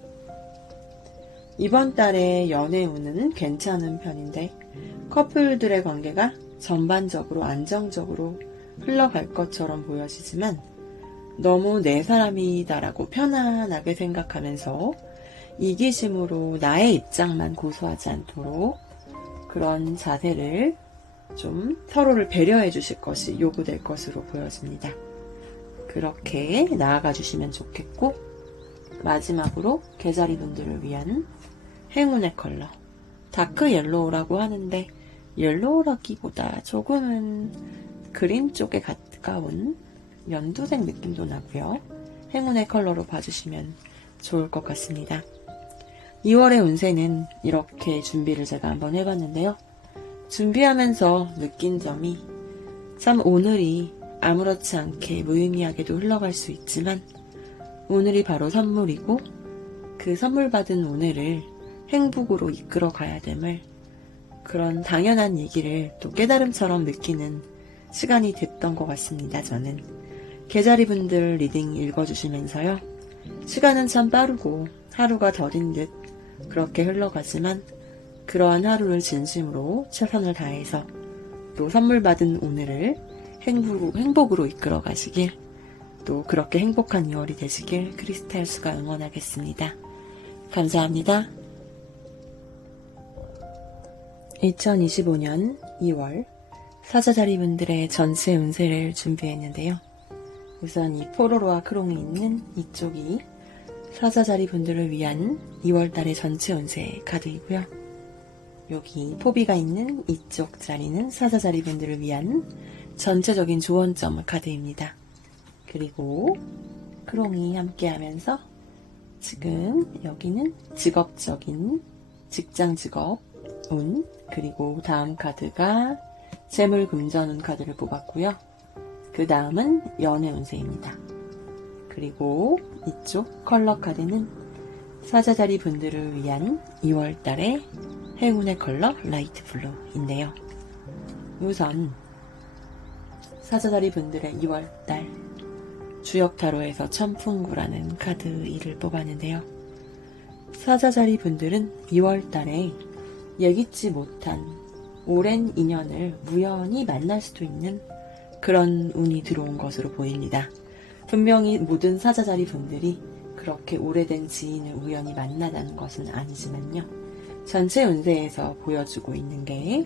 이번 달의 연애운은 괜찮은 편인데 커플들의 관계가 전반적으로 안정적으로 흘러갈 것처럼 보여지지만 너무 내 사람이다라고 편안하게 생각하면서 이기심으로 나의 입장만 고수하지 않도록 그런 자세를 좀 서로를 배려해 주실 것이 요구될 것으로 보여집니다. 그렇게 나아가 주시면 좋겠고, 마지막으로 개자리 분들을 위한 행운의 컬러 다크 옐로우라고 하는데 옐로우라기보다 조금은 그린 쪽에 가까운 연두색 느낌도 나고요. 행운의 컬러로 봐주시면 좋을 것 같습니다. 2월의 운세는 이렇게 준비를 제가 한번 해봤는데요. 준비하면서 느낀 점이 참 오늘이 아무렇지 않게 무의미하게도 흘러갈 수 있지만 오늘이 바로 선물이고 그 선물 받은 오늘을 행복으로 이끌어 가야 됨을 그런 당연한 얘기를 또 깨달음처럼 느끼는 시간이 됐던 것 같습니다. 저는 계자리분들 리딩 읽어주시면서요. 시간은 참 빠르고 하루가 더딘 듯 그렇게 흘러가지만 그러한 하루를 진심으로 최선을 다해서 또 선물 받은 오늘을 행복으로 이끌어 가시길 또 그렇게 행복한 2월이 되시길 크리스탈수가 응원하겠습니다. 감사합니다. 2025년 2월 사자자리분들의 전체 운세를 준비했는데요. 우선 이 포로로와 크롱이 있는 이쪽이 사자자리분들을 위한 2월달의 전체 운세 카드이고요. 여기 포비가 있는 이쪽 자리는 사자자리분들을 위한 전체적인 조언점 카드입니다. 그리고 크롱이 함께하면서 지금 여기는 직업적인 직장 직업 운, 그리고 다음 카드가 재물 금전운 카드를 뽑았고요. 그 다음은 연애 운세입니다. 그리고 이쪽 컬러 카드는 사자자리 분들을 위한 2월달의 행운의 컬러 라이트 블루인데요. 우선 사자자리 분들의 2월달 주역타로에서 천풍구라는 카드 1을 뽑았는데요. 사자자리 분들은 2월달에 예기치 못한 오랜 인연을 우연히 만날 수도 있는 그런 운이 들어온 것으로 보입니다. 분명히 모든 사자자리 분들이 그렇게 오래된 지인을 우연히 만나다는 것은 아니지만요. 전체 운세에서 보여주고 있는 게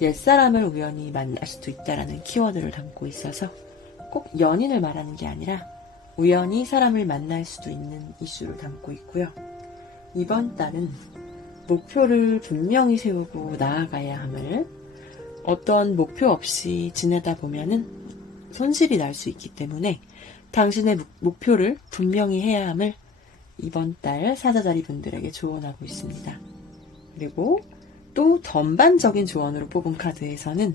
옛사람을 우연히 만날 수도 있다라는 키워드를 담고 있어서 꼭 연인을 말하는 게 아니라 우연히 사람을 만날 수도 있는 이슈를 담고 있고요. 이번 달은 목표를 분명히 세우고 나아가야 함을 어떤 목표 없이 지내다 보면은 손실이 날 수 있기 때문에 당신의 목표를 분명히 해야 함을 이번 달 사자자리 분들에게 조언하고 있습니다. 그리고 또 전반적인 조언으로 뽑은 카드에서는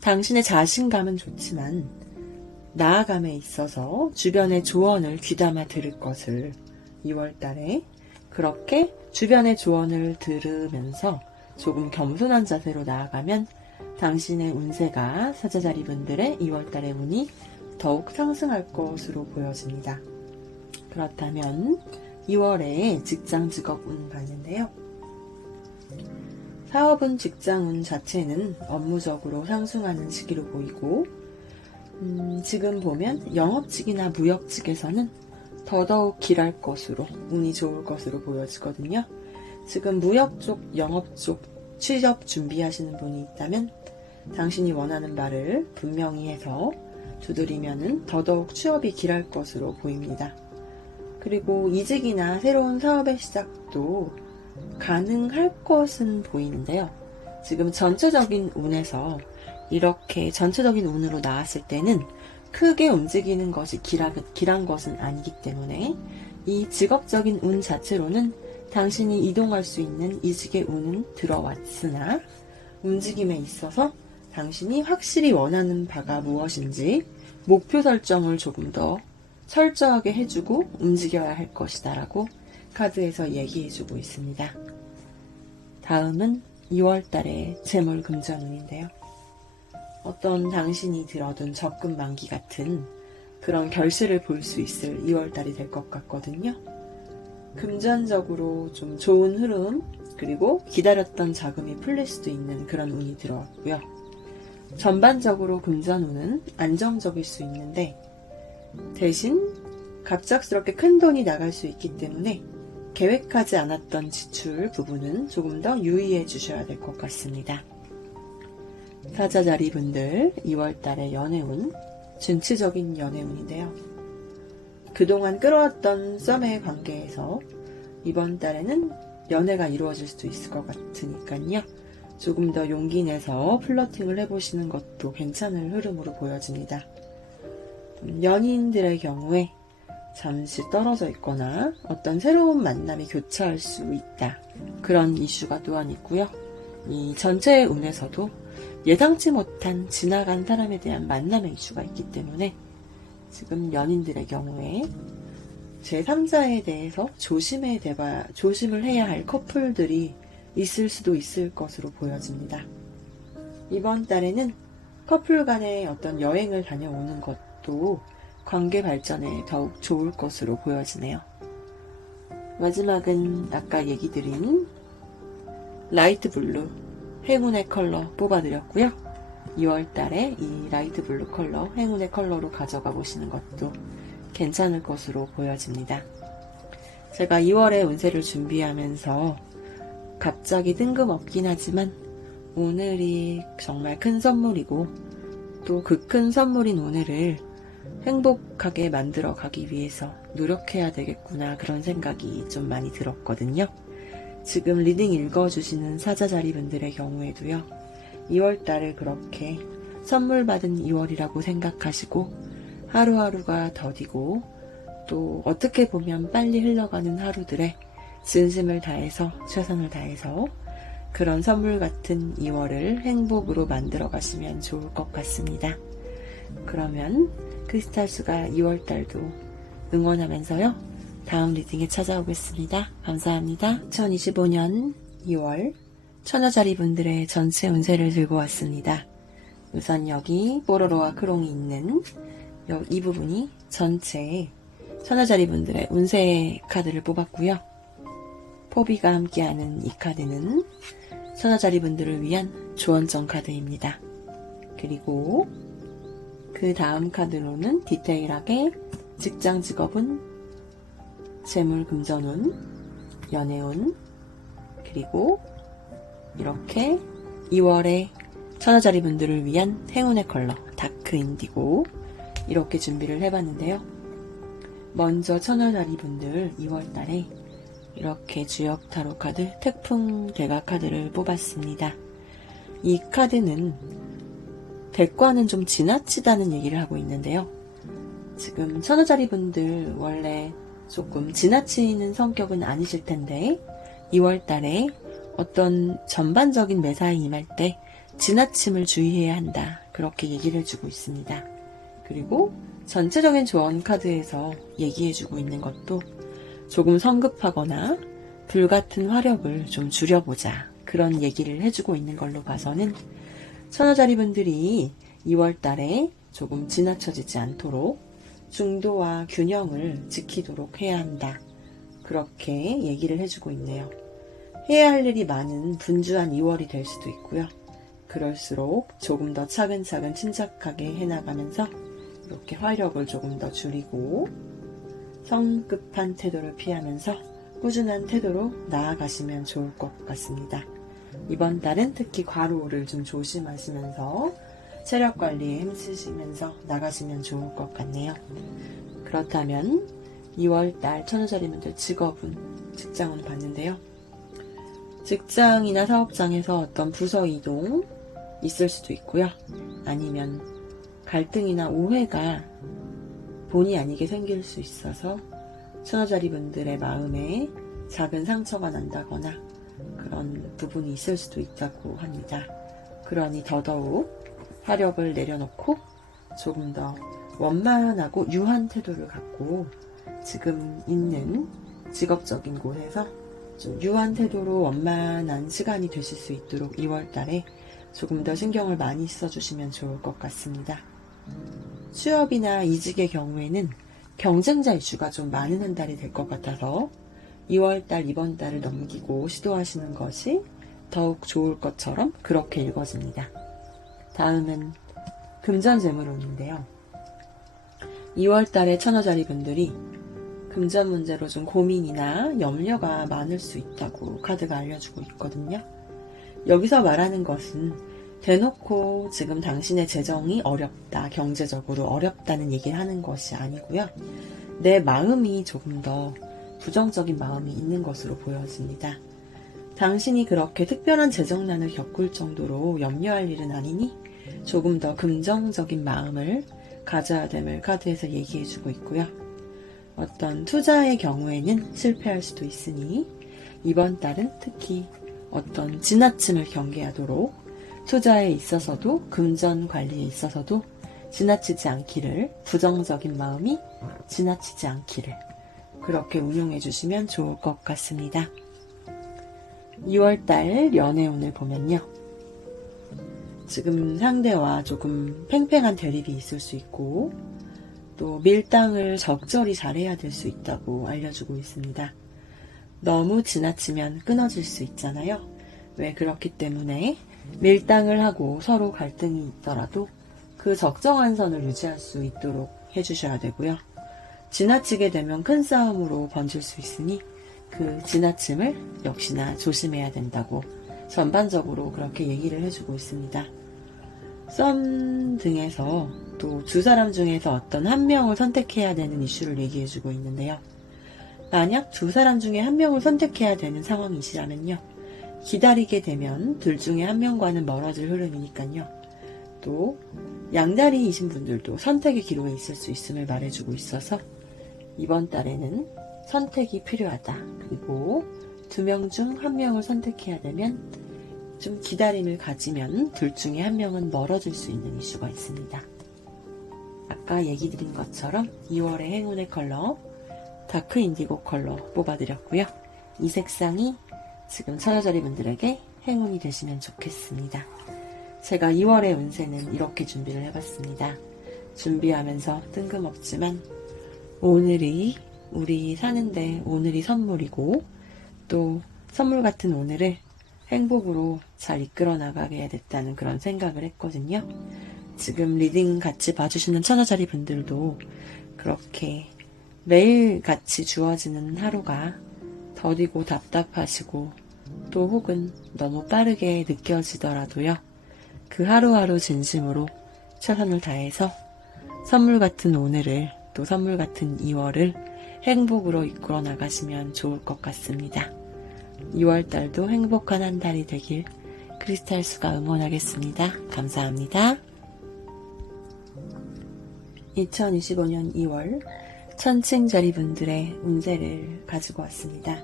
당신의 자신감은 좋지만 나아감에 있어서 주변의 조언을 귀담아 들을 것을 2월 달에 그렇게 주변의 조언을 들으면서 조금 겸손한 자세로 나아가면 당신의 운세가 사자자리 분들의 2월 달의 운이 더욱 상승할 것으로 보여집니다. 그렇다면 2월에 직장 직업 운 봤는데요. 사업은 직장운 자체는 업무적으로 상승하는 시기로 보이고 지금 보면 영업직이나 무역직에서는 더더욱 길할 것으로 운이 좋을 것으로 보여지거든요. 지금 무역 쪽, 영업 쪽 취업 준비하시는 분이 있다면 당신이 원하는 바를 분명히 해서 두드리면은 더더욱 취업이 길할 것으로 보입니다. 그리고 이직이나 새로운 사업의 시작도 가능할 것은 보이는데요. 지금 전체적인 운에서 이렇게 전체적인 운으로 나왔을 때는 크게 움직이는 것이 길한 것은 아니기 때문에 이 직업적인 운 자체로는 당신이 이동할 수 있는 이직의 운은 들어왔으나 움직임에 있어서 당신이 확실히 원하는 바가 무엇인지 목표 설정을 조금 더 철저하게 해주고 움직여야 할 것이다 라고 카드에서 얘기해주고 있습니다. 다음은 2월달의 재물금전운인데요. 어떤 당신이 들어둔 적금 만기 같은 그런 결실을 볼 수 있을 2월달이 될 것 같거든요. 금전적으로 좀 좋은 흐름 그리고 기다렸던 자금이 풀릴 수도 있는 그런 운이 들어왔고요. 전반적으로 금전운은 안정적일 수 있는데 대신 갑작스럽게 큰 돈이 나갈 수 있기 때문에 계획하지 않았던 지출 부분은 조금 더 유의해 주셔야 될 것 같습니다. 사자자리 분들 2월달의 연애운, 진취적인 연애운인데요. 그동안 끌어왔던 썸의 관계에서 이번 달에는 연애가 이루어질 수도 있을 것 같으니까요. 조금 더 용기 내서 플러팅을 해보시는 것도 괜찮은 흐름으로 보여집니다. 연인들의 경우에 잠시 떨어져 있거나 어떤 새로운 만남이 교차할 수 있다. 그런 이슈가 또한 있고요. 이 전체의 운에서도 예상치 못한 지나간 사람에 대한 만남의 이슈가 있기 때문에 지금 연인들의 경우에 제3자에 대해서 조심을 해야 할 커플들이 있을 수도 있을 것으로 보여집니다. 이번 달에는 커플 간의 어떤 여행을 다녀오는 것도 관계 발전에 더욱 좋을 것으로 보여지네요. 마지막은 아까 얘기 드린 라이트 블루 행운의 컬러 뽑아드렸고요. 2월달에 이 라이트 블루 컬러 행운의 컬러로 가져가 보시는 것도 괜찮을 것으로 보여집니다. 제가 2월의 운세를 준비하면서 갑자기 뜬금없긴 하지만 오늘이 정말 큰 선물이고 또 그 큰 선물인 오늘을 행복하게 만들어 가기 위해서 노력해야 되겠구나 그런 생각이 좀 많이 들었거든요. 지금 리딩 읽어주시는 사자자리 분들의 경우에도요. 2월달을 그렇게 선물 받은 2월이라고 생각하시고 하루하루가 더디고 또 어떻게 보면 빨리 흘러가는 하루들에 진심을 다해서 최선을 다해서 그런 선물 같은 2월을 행복으로 만들어 가시면 좋을 것 같습니다. 그러면 크리스탈수가 2월달도 응원하면서요. 다음 리딩에 찾아오겠습니다. 감사합니다. 2025년 2월 천여자리 분들의 전체 운세를 들고 왔습니다. 우선 여기 뽀로로와 크롱이 있는 이 부분이 전체 천여자리 분들의 운세 카드를 뽑았고요. 포비가 함께하는 이 카드는 천여자리 분들을 위한 조언점 카드입니다. 그리고 그 다음 카드로는 디테일하게 직장 직업운, 재물 금전운, 연애운, 그리고 이렇게 2월에 천여자리 분들을 위한 행운의 컬러 다크 인디고 이렇게 준비를 해봤는데요. 먼저 천여자리 분들 2월달에 이렇게 주역 타로 카드 태풍 대가 카드를 뽑았습니다. 이 카드는 대과는 좀 지나치다는 얘기를 하고 있는데요. 지금 천여자리 분들 원래 조금 지나치는 성격은 아니실 텐데 2월달에 어떤 전반적인 매사에 임할 때 지나침을 주의해야 한다. 그렇게 얘기를 해주고 있습니다. 그리고 전체적인 조언 카드에서 얘기해주고 있는 것도 조금 성급하거나 불같은 화력을 좀 줄여보자. 그런 얘기를 해주고 있는 걸로 봐서는 천여자리 분들이 2월달에 조금 지나쳐지지 않도록 중도와 균형을 지키도록 해야 한다. 그렇게 얘기를 해주고 있네요. 해야 할 일이 많은 분주한 2월이 될 수도 있고요. 그럴수록 조금 더 차근차근 침착하게 해나가면서 이렇게 화력을 조금 더 줄이고 성급한 태도를 피하면서 꾸준한 태도로 나아가시면 좋을 것 같습니다. 이번 달은 특히 과로를 좀 조심하시면서 체력 관리에 힘쓰시면서 나가시면 좋을 것 같네요. 그렇다면 2월달 천여자리 분들 직업은, 직장은 봤는데요. 직장이나 사업장에서 어떤 부서 이동 있을 수도 있고요. 아니면 갈등이나 오해가 본의 아니게 생길 수 있어서 천여자리 분들의 마음에 작은 상처가 난다거나 그런 부분이 있을 수도 있다고 합니다. 그러니 더더욱 화력을 내려놓고 조금 더 원만하고 유한 태도를 갖고 지금 있는 직업적인 곳에서 좀 유한 태도로 원만한 시간이 되실 수 있도록 2월달에 조금 더 신경을 많이 써주시면 좋을 것 같습니다. 취업이나 이직의 경우에는 경쟁자 이슈가 좀 많은 한 달이 될 것 같아서 2월달 이번 달을 넘기고 시도하시는 것이 더욱 좋을 것처럼 그렇게 읽어집니다. 다음은 금전재물운인데요. 2월달에 천여자리 분들이 금전 문제로 좀 고민이나 염려가 많을 수 있다고 카드가 알려주고 있거든요. 여기서 말하는 것은 대놓고 지금 당신의 재정이 어렵다, 경제적으로 어렵다는 얘기를 하는 것이 아니고요. 내 마음이 조금 더 부정적인 마음이 있는 것으로 보여집니다. 당신이 그렇게 특별한 재정난을 겪을 정도로 염려할 일은 아니니 조금 더 긍정적인 마음을 가져야 됨을 카드에서 얘기해주고 있고요. 어떤 투자의 경우에는 실패할 수도 있으니 이번 달은 특히 어떤 지나침을 경계하도록 투자에 있어서도 금전 관리에 있어서도 지나치지 않기를, 부정적인 마음이 지나치지 않기를 그렇게 운용해 주시면 좋을 것 같습니다. 2월달 연애운을 보면요. 지금 상대와 조금 팽팽한 대립이 있을 수 있고 또 밀당을 적절히 잘해야 될 수 있다고 알려주고 있습니다. 너무 지나치면 끊어질 수 있잖아요. 왜 그렇기 때문에 밀당을 하고 서로 갈등이 있더라도 그 적정한 선을 유지할 수 있도록 해주셔야 되고요. 지나치게 되면 큰 싸움으로 번질 수 있으니 그 지나침을 역시나 조심해야 된다고 전반적으로 그렇게 얘기를 해주고 있습니다. 썸 등에서 또 두 사람 중에서 어떤 한 명을 선택해야 되는 이슈를 얘기해주고 있는데요. 만약 두 사람 중에 한 명을 선택해야 되는 상황이시라면요. 기다리게 되면 둘 중에 한 명과는 멀어질 흐름이니까요. 또 양다리이신 분들도 선택의 기로에 있을 수 있음을 말해주고 있어서 이번 달에는 선택이 필요하다. 그리고 두 명 중 한 명을 선택해야 되면 좀 기다림을 가지면 둘 중에 한 명은 멀어질 수 있는 이슈가 있습니다. 아까 얘기 드린 것처럼 2월의 행운의 컬러 다크 인디고 컬러 뽑아드렸고요. 이 색상이 지금 천여자리 분들에게 행운이 되시면 좋겠습니다. 제가 2월의 운세는 이렇게 준비를 해봤습니다. 준비하면서 뜬금없지만 오늘이 우리 사는데 오늘이 선물이고 또 선물 같은 오늘을 행복으로 잘 이끌어 나가게 됐다는 그런 생각을 했거든요. 지금 리딩 같이 봐주시는 천여자리 분들도 그렇게 매일 같이 주어지는 하루가 더디고 답답하시고 또 혹은 너무 빠르게 느껴지더라도요. 그 하루하루 진심으로 최선을 다해서 선물 같은 오늘을 또 선물 같은 2월을 행복으로 이끌어 나가시면 좋을 것 같습니다. 2월달도 행복한 한 달이 되길 크리스탈수가 응원하겠습니다. 감사합니다. 2025년 2월 천칭자리 분들의 운세를 가지고 왔습니다.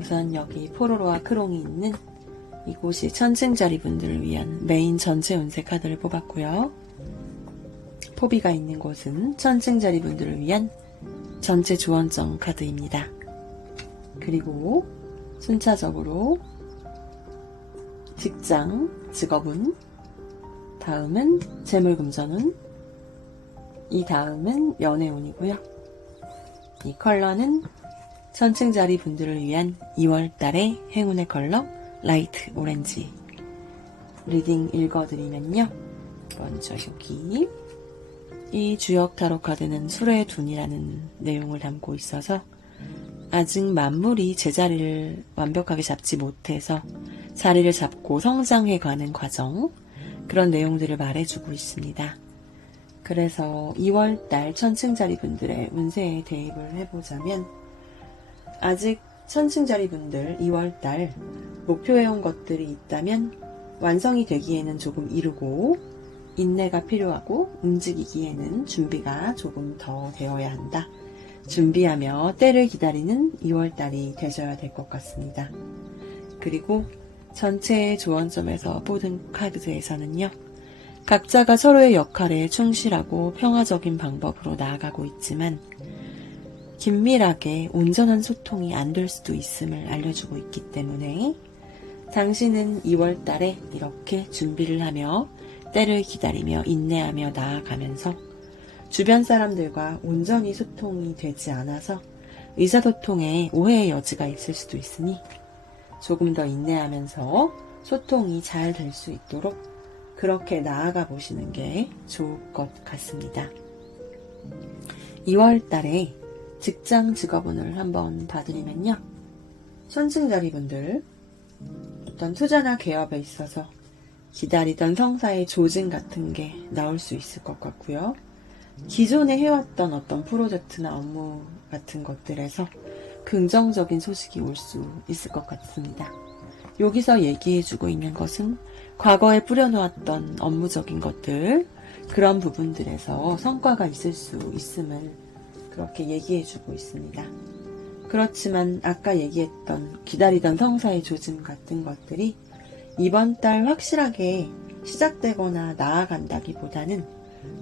우선 여기 포로로와 크롱이 있는 이곳이 천칭자리 분들을 위한 메인 전체 운세 카드를 뽑았고요. 포비가 있는 곳은 천칭자리 분들을 위한 전체 조언점 카드입니다. 그리고 순차적으로 직장, 직업운, 다음은 재물금전운, 이 다음은 연애운이고요. 이 컬러는 천칭자리 분들을 위한 2월달의 행운의 컬러 라이트 오렌지. 리딩 읽어드리면요. 먼저 여기 이 주역 타로 카드는 술의 둔이라는 내용을 담고 있어서 아직 만물이 제자리를 완벽하게 잡지 못해서 자리를 잡고 성장해가는 과정, 그런 내용들을 말해주고 있습니다. 그래서 2월달 천칭자리 분들의 운세에 대입을 해보자면 아직 천칭자리 분들 2월달 목표해온 것들이 있다면 완성이 되기에는 조금 이르고 인내가 필요하고 움직이기에는 준비가 조금 더 되어야 한다. 준비하며 때를 기다리는 2월달이 되셔야 될 것 같습니다. 그리고 전체의 조언점에서 뽑은 카드에서는요. 각자가 서로의 역할에 충실하고 평화적인 방법으로 나아가고 있지만 긴밀하게 온전한 소통이 안 될 수도 있음을 알려주고 있기 때문에 당신은 2월달에 이렇게 준비를 하며 때를 기다리며 인내하며 나아가면서 주변 사람들과 온전히 소통이 되지 않아서 의사소통에 오해의 여지가 있을 수도 있으니 조금 더 인내하면서 소통이 잘 될 수 있도록 그렇게 나아가 보시는 게 좋을 것 같습니다. 2월 달에 직장 직업운을 한번 봐드리면요. 천칭자리 분들 어떤 투자나 개업에 있어서 기다리던 성사의 조짐 같은 게 나올 수 있을 것 같고요. 기존에 해왔던 어떤 프로젝트나 업무 같은 것들에서 긍정적인 소식이 올 수 있을 것 같습니다. 여기서 얘기해주고 있는 것은 과거에 뿌려놓았던 업무적인 것들, 그런 부분들에서 성과가 있을 수 있음을 그렇게 얘기해주고 있습니다. 그렇지만 아까 얘기했던 기다리던 성사의 조짐 같은 것들이 이번 달 확실하게 시작되거나 나아간다기보다는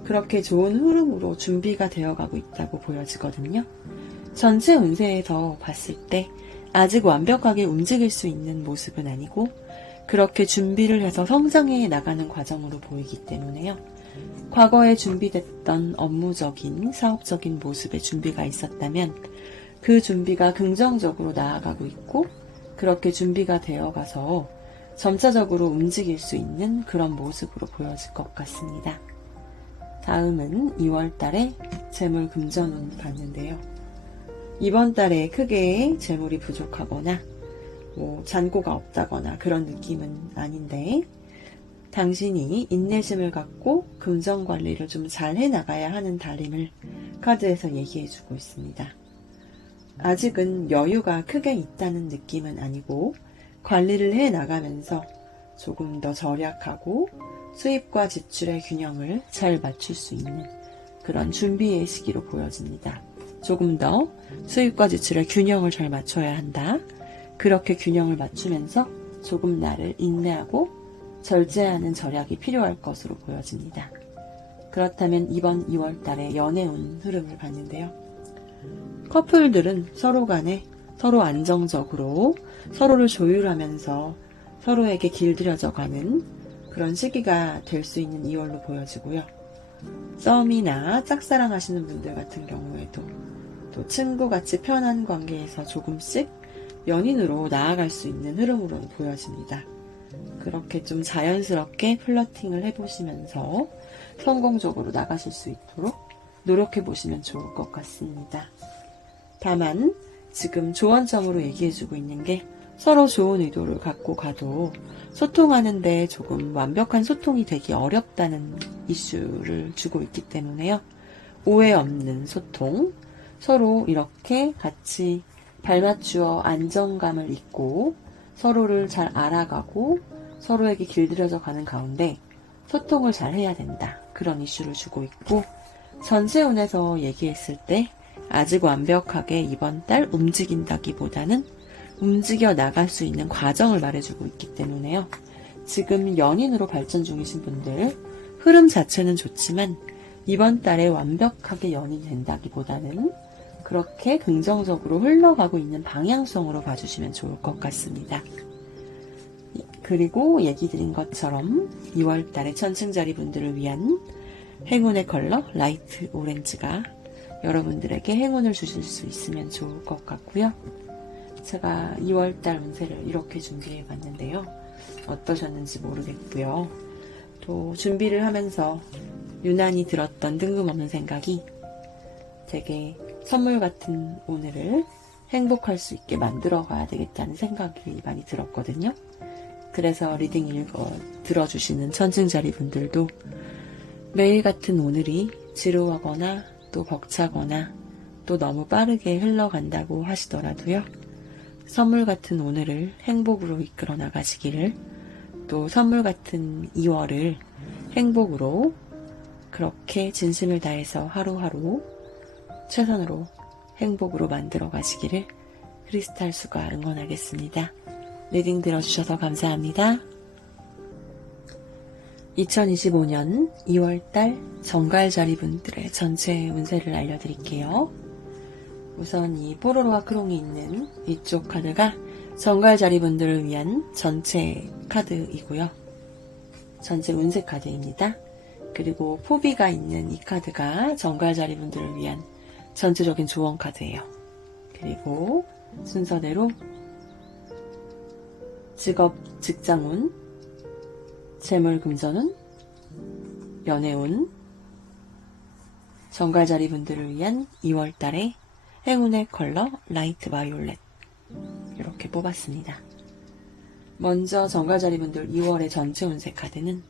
그렇게 좋은 흐름으로 준비가 되어가고 있다고 보여지거든요. 전체 운세에서 봤을 때 아직 완벽하게 움직일 수 있는 모습은 아니고 그렇게 준비를 해서 성장해 나가는 과정으로 보이기 때문에요. 과거에 준비됐던 업무적인, 사업적인 모습의 준비가 있었다면 그 준비가 긍정적으로 나아가고 있고 그렇게 준비가 되어가서 점차적으로 움직일 수 있는 그런 모습으로 보여질 것 같습니다. 다음은 2월 달에 재물 금전운 봤는데요. 이번 달에 크게 재물이 부족하거나 잔고가 없다거나 그런 느낌은 아닌데 당신이 인내심을 갖고 금전 관리를 좀 잘 해나가야 하는 달임을 카드에서 얘기해주고 있습니다. 아직은 여유가 크게 있다는 느낌은 아니고 관리를 해나가면서 조금 더 절약하고 수입과 지출의 균형을 잘 맞출 수 있는 그런 준비의 시기로 보여집니다. 조금 더 수입과 지출의 균형을 잘 맞춰야 한다. 그렇게 균형을 맞추면서 조금 나를 인내하고 절제하는 절약이 필요할 것으로 보여집니다. 그렇다면 이번 2월 달에 연애운 흐름을 봤는데요. 커플들은 서로 간에 서로 안정적으로 서로를 조율하면서 서로에게 길들여져 가는 그런 시기가 될 수 있는 2월로 보여지고요. 썸이나 짝사랑 하시는 분들 같은 경우에도 또 친구같이 편한 관계에서 조금씩 연인으로 나아갈 수 있는 흐름으로 보여집니다. 그렇게 좀 자연스럽게 플러팅을 해보시면서 성공적으로 나가실 수 있도록 노력해보시면 좋을 것 같습니다. 다만 지금 조언점으로 얘기해주고 있는 게 서로 좋은 의도를 갖고 가도 소통하는데 조금 완벽한 소통이 되기 어렵다는 이슈를 주고 있기 때문에요. 오해 없는 소통, 서로 이렇게 같이 발맞추어 안정감을 잊고 서로를 잘 알아가고 서로에게 길들여져 가는 가운데 소통을 잘 해야 된다. 그런 이슈를 주고 있고 전세운에서 얘기했을 때 아직 완벽하게 이번 달 움직인다기보다는 움직여 나갈 수 있는 과정을 말해주고 있기 때문에요. 지금 연인으로 발전 중이신 분들 흐름 자체는 좋지만 이번 달에 완벽하게 연인이 된다기보다는 그렇게 긍정적으로 흘러가고 있는 방향성으로 봐주시면 좋을 것 같습니다. 그리고 얘기 드린 것처럼 2월 달에 천칭자리 분들을 위한 행운의 컬러 라이트 오렌지가 여러분들에게 행운을 주실 수 있으면 좋을 것 같고요. 제가 2월달 운세를 이렇게 준비해 봤는데요. 어떠셨는지 모르겠고요. 또 준비를 하면서 유난히 들었던 뜬금없는 생각이 되게 선물 같은 오늘을 행복할 수 있게 만들어 가야 되겠다는 생각이 많이 들었거든요. 그래서 리딩 들어주시는 천칭자리 분들도 매일 같은 오늘이 지루하거나 또 벅차거나 또 너무 빠르게 흘러간다고 하시더라도요. 선물 같은 오늘을 행복으로 이끌어 나가시기를 또 선물 같은 2월을 행복으로 그렇게 진심을 다해서 하루하루 최선으로 행복으로 만들어 가시기를 크리스탈수가 응원하겠습니다. 리딩 들어주셔서 감사합니다. 2025년 2월달 정갈자리 분들의 전체 운세를 알려드릴게요. 우선 이 뽀로로와 크롱이 있는 이쪽 카드가 정갈자리 분들을 위한 전체 카드이고요. 전체 운세 카드입니다. 그리고 포비가 있는 이 카드가 정갈자리 분들을 위한 전체적인 조언 카드예요. 그리고 순서대로 직업, 직장운, 재물, 금전운, 연애운, 정갈자리 분들을 위한 2월달의 행운의 컬러 라이트 바이올렛 이렇게 뽑았습니다. 먼저 정갈자리 분들 2월의 전체 운세 카드는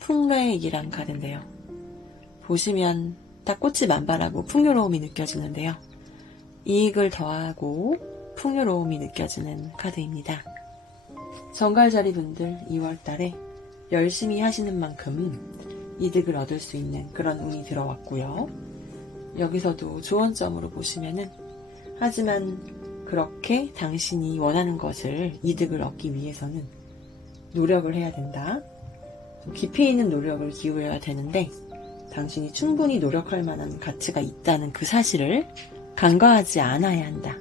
풍래이란 카드인데요. 보시면 딱 꽃이 만발하고 풍요로움이 느껴지는데요. 이익을 더하고 풍요로움이 느껴지는 카드입니다. 정갈자리 분들 2월달에 열심히 하시는 만큼 이득을 얻을 수 있는 그런 운이 들어왔고요. 여기서도 조언점으로 보시면은, 하지만 그렇게 당신이 원하는 것을, 이득을 얻기 위해서는 노력을 해야 된다. 깊이 있는 노력을 기울여야 되는데, 당신이 충분히 노력할 만한 가치가 있다는 그 사실을 간과하지 않아야 한다.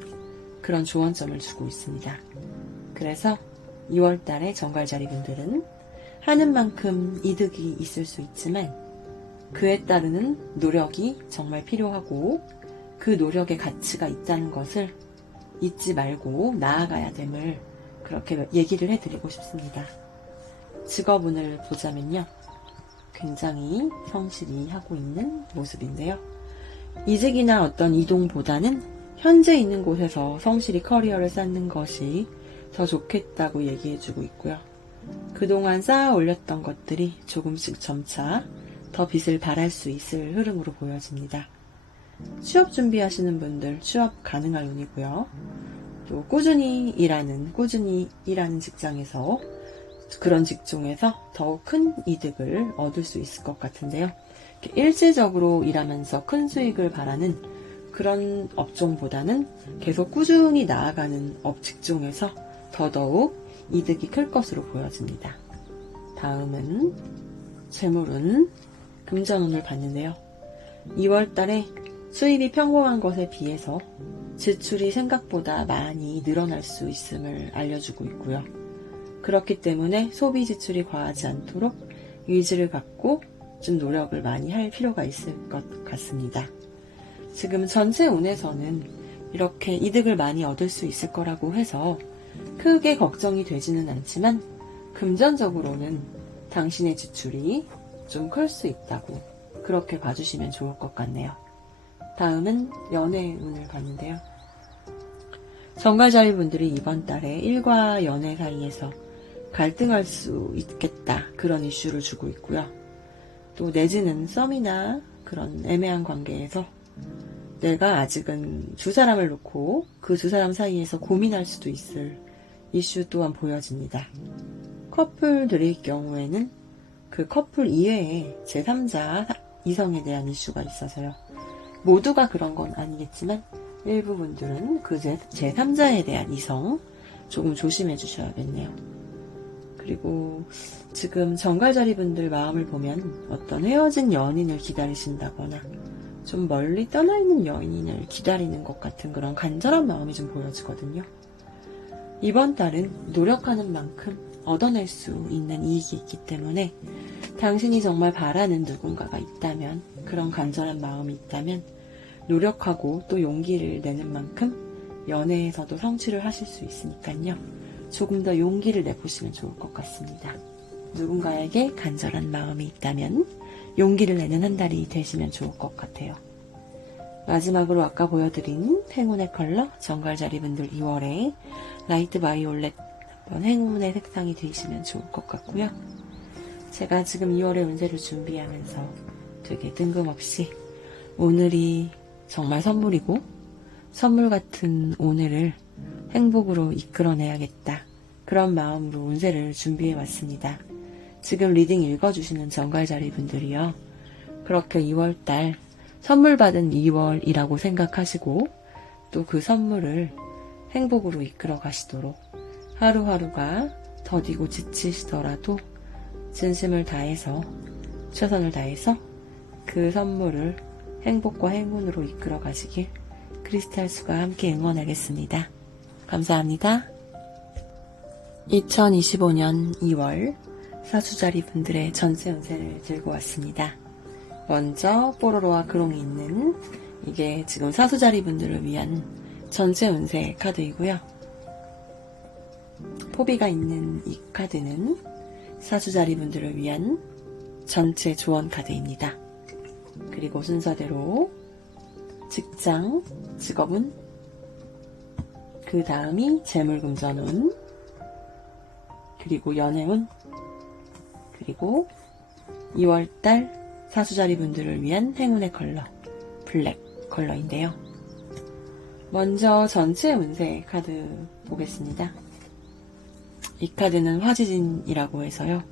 그런 조언점을 주고 있습니다. 그래서 2월달에 정갈자리분들은 하는 만큼 이득이 있을 수 있지만 그에 따르는 노력이 정말 필요하고 그 노력의 가치가 있다는 것을 잊지 말고 나아가야 됨을 그렇게 얘기를 해드리고 싶습니다. 직업운을 보자면요. 굉장히 성실히 하고 있는 모습인데요. 이직이나 어떤 이동보다는 현재 있는 곳에서 성실히 커리어를 쌓는 것이 더 좋겠다고 얘기해주고 있고요. 그동안 쌓아 올렸던 것들이 조금씩 점차 더 빛을 발할 수 있을 흐름으로 보여집니다. 취업 준비하시는 분들 취업 가능할 운이고요. 또 꾸준히 일하는 직장에서 그런 직종에서 더욱 큰 이득을 얻을 수 있을 것 같은데요. 일시적으로 일하면서 큰 수익을 바라는 그런 업종보다는 계속 꾸준히 나아가는 직종에서 더더욱 이득이 클 것으로 보여집니다. 다음은 재물운, 금전운을 봤는데요. 2월달에 수입이 평범한 것에 비해서 지출이 생각보다 많이 늘어날 수 있음을 알려주고 있고요. 그렇기 때문에 소비 지출이 과하지 않도록 의지를 갖고 좀 노력을 많이 할 필요가 있을 것 같습니다. 지금 전체 운에서는 이렇게 이득을 많이 얻을 수 있을 거라고 해서 크게 걱정이 되지는 않지만 금전적으로는 당신의 지출이 좀 클 수 있다고 그렇게 봐주시면 좋을 것 같네요. 다음은 연애운을 봤는데요. 정갈자리분들이 이번 달에 일과 연애 사이에서 갈등할 수 있겠다 그런 이슈를 주고 있고요. 또 내지는 썸이나 그런 애매한 관계에서 내가 아직은 두 사람을 놓고 그 두 사람 사이에서 고민할 수도 있을 이슈 또한 보여집니다. 커플들의 경우에는 그 커플 이외에 제3자 이성에 대한 이슈가 있어서요. 모두가 그런 건 아니겠지만 일부 분들은 그 제3자에 대한 이성 조금 조심해 주셔야겠네요. 그리고 지금 정갈자리 분들 마음을 보면 어떤 헤어진 연인을 기다리신다거나 좀 멀리 떠나 있는 연인을 기다리는 것 같은 그런 간절한 마음이 좀 보여지거든요. 이번 달은 노력하는 만큼 얻어낼 수 있는 이익이 있기 때문에 당신이 정말 바라는 누군가가 있다면, 그런 간절한 마음이 있다면 노력하고 또 용기를 내는 만큼 연애에서도 성취를 하실 수 있으니까요. 조금 더 용기를 내보시면 좋을 것 같습니다. 누군가에게 간절한 마음이 있다면 용기를 내는 한 달이 되시면 좋을 것 같아요. 마지막으로 아까 보여드린 행운의 컬러 정갈자리분들 2월에 라이트 바이올렛 한번 행운의 색상이 되시면 좋을 것 같고요. 제가 지금 2월의 운세를 준비하면서 되게 뜬금없이 오늘이 정말 선물이고 선물 같은 오늘을 행복으로 이끌어내야겠다. 그런 마음으로 운세를 준비해 왔습니다. 지금 리딩 읽어주시는 정갈자리 분들이요. 그렇게 2월달 선물 받은 2월이라고 생각하시고 또 그 선물을 행복으로 이끌어 가시도록 하루하루가 더디고 지치시더라도 진심을 다해서 최선을 다해서 그 선물을 행복과 행운으로 이끌어 가시길 크리스탈수가 함께 응원하겠습니다. 감사합니다. 2025년 2월 사수자리 분들의 전체 운세를 들고 왔습니다. 먼저 뽀로로와 크롱이 있는 이게 지금 사수자리 분들을 위한 전체 운세 카드이고요. 포비가 있는 이 카드는 사수자리 분들을 위한 전체 조언 카드입니다. 그리고 순서대로 직장, 직업운, 그 다음이 재물금전운, 그리고 연애운, 그리고 2월달 사수자리 분들을 위한 행운의 컬러, 블랙 컬러인데요. 먼저 전체 운세 카드 보겠습니다. 이 카드는 화지진이라고 해서요.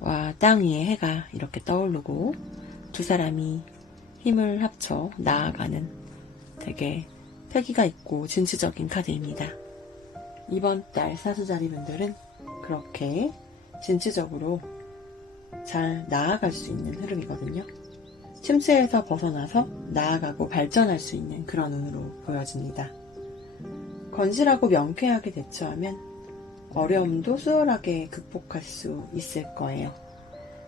와, 땅 위에 해가 이렇게 떠오르고 두 사람이 힘을 합쳐 나아가는 되게 패기가 있고 진취적인 카드입니다. 이번 달 사수자리 분들은 그렇게 진취적으로 잘 나아갈 수 있는 흐름이거든요. 침체에서 벗어나서 나아가고 발전할 수 있는 그런 운으로 보여집니다. 건실하고 명쾌하게 대처하면 어려움도 수월하게 극복할 수 있을 거예요.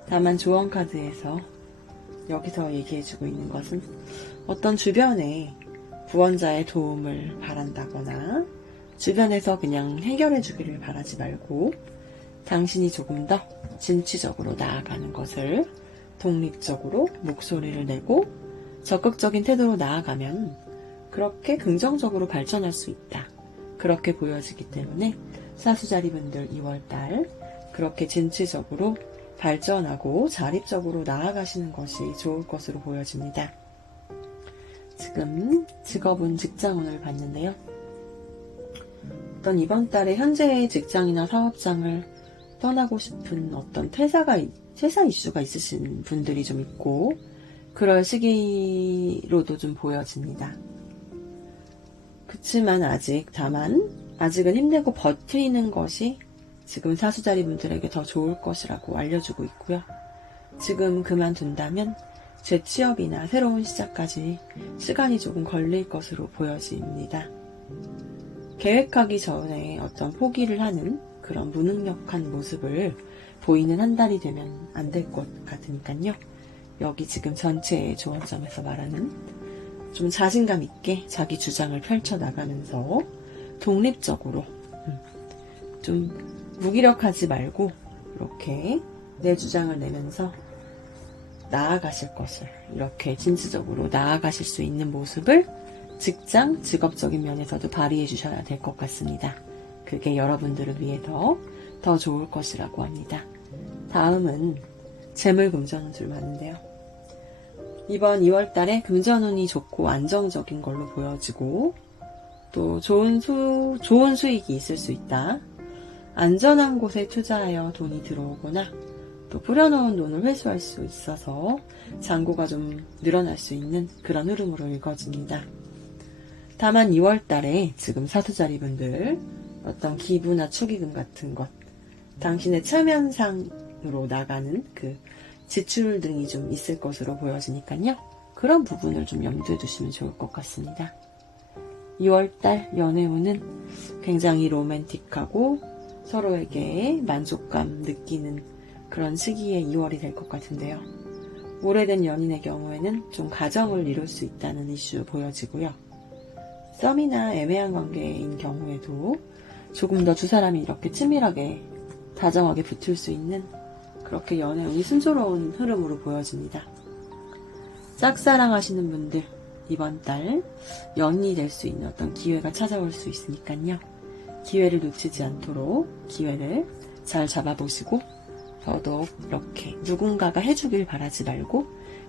다만 조언 카드에서 여기서 얘기해주고 있는 것은 어떤 주변에 구원자의 도움을 바란다거나 주변에서 그냥 해결해주기를 바라지 말고 당신이 조금 더 진취적으로 나아가는 것을 독립적으로 목소리를 내고 적극적인 태도로 나아가면 그렇게 긍정적으로 발전할 수 있다. 그렇게 보여지기 때문에 사수자리 분들 2월달 그렇게 진취적으로 발전하고 자립적으로 나아가시는 것이 좋을 것으로 보여집니다. 지금 직업운 직장운을 봤는데요. 어떤 이번 달에 현재의 직장이나 사업장을 떠나고 싶은 어떤 퇴사 이슈가 있으신 분들이 좀 있고 그럴 시기로도 좀 보여집니다. 그치만 아직은 힘내고 버티는 것이 지금 사수자리 분들에게 더 좋을 것이라고 알려주고 있고요. 지금 그만둔다면 재취업이나 새로운 시작까지 시간이 조금 걸릴 것으로 보여집니다. 계획하기 전에 어떤 포기를 하는 그런 무능력한 모습을 보이는 한 달이 되면 안 될 것 같으니까요. 여기 지금 전체의 조언점에서 말하는 좀 자신감 있게 자기 주장을 펼쳐나가면서 독립적으로 좀 무기력하지 말고 이렇게 내 주장을 내면서 나아가실 것을 이렇게 진취적으로 나아가실 수 있는 모습을 직업적인 면에서도 발휘해 주셔야 될 것 같습니다. 그게 여러분들을 위해서 더 좋을 것이라고 합니다. 다음은 재물 금전운 줄 봤는데요. 이번 2월달에 금전운이 좋고 안정적인 걸로 보여지고 또 좋은 수익이 있을 수 있다. 안전한 곳에 투자하여 돈이 들어오거나 또 뿌려놓은 돈을 회수할 수 있어서 잔고가 좀 늘어날 수 있는 그런 흐름으로 읽어집니다. 다만 2월달에 지금 사수자리 분들 어떤 기부나 축의금 같은 것 당신의 체면상으로 나가는 그 지출 등이 좀 있을 것으로 보여지니까요. 그런 부분을 좀 염두에 두시면 좋을 것 같습니다. 2월달 연애운은 굉장히 로맨틱하고 서로에게 만족감 느끼는 그런 시기의 2월이 될 것 같은데요. 오래된 연인의 경우에는 좀 가정을 이룰 수 있다는 이슈 보여지고요. 썸이나 애매한 관계인 경우에도 조금 더 두 사람이 이렇게 친밀하게 다정하게 붙을 수 있는 그렇게 연애운이 순조로운 흐름으로 보여집니다. 짝사랑하시는 분들 이번 달 연인이 될 수 있는 어떤 기회가 찾아올 수 있으니까요. 기회를 놓치지 않도록 기회를 잘 잡아보시고 더더욱 이렇게 누군가가 해주길 바라지 말고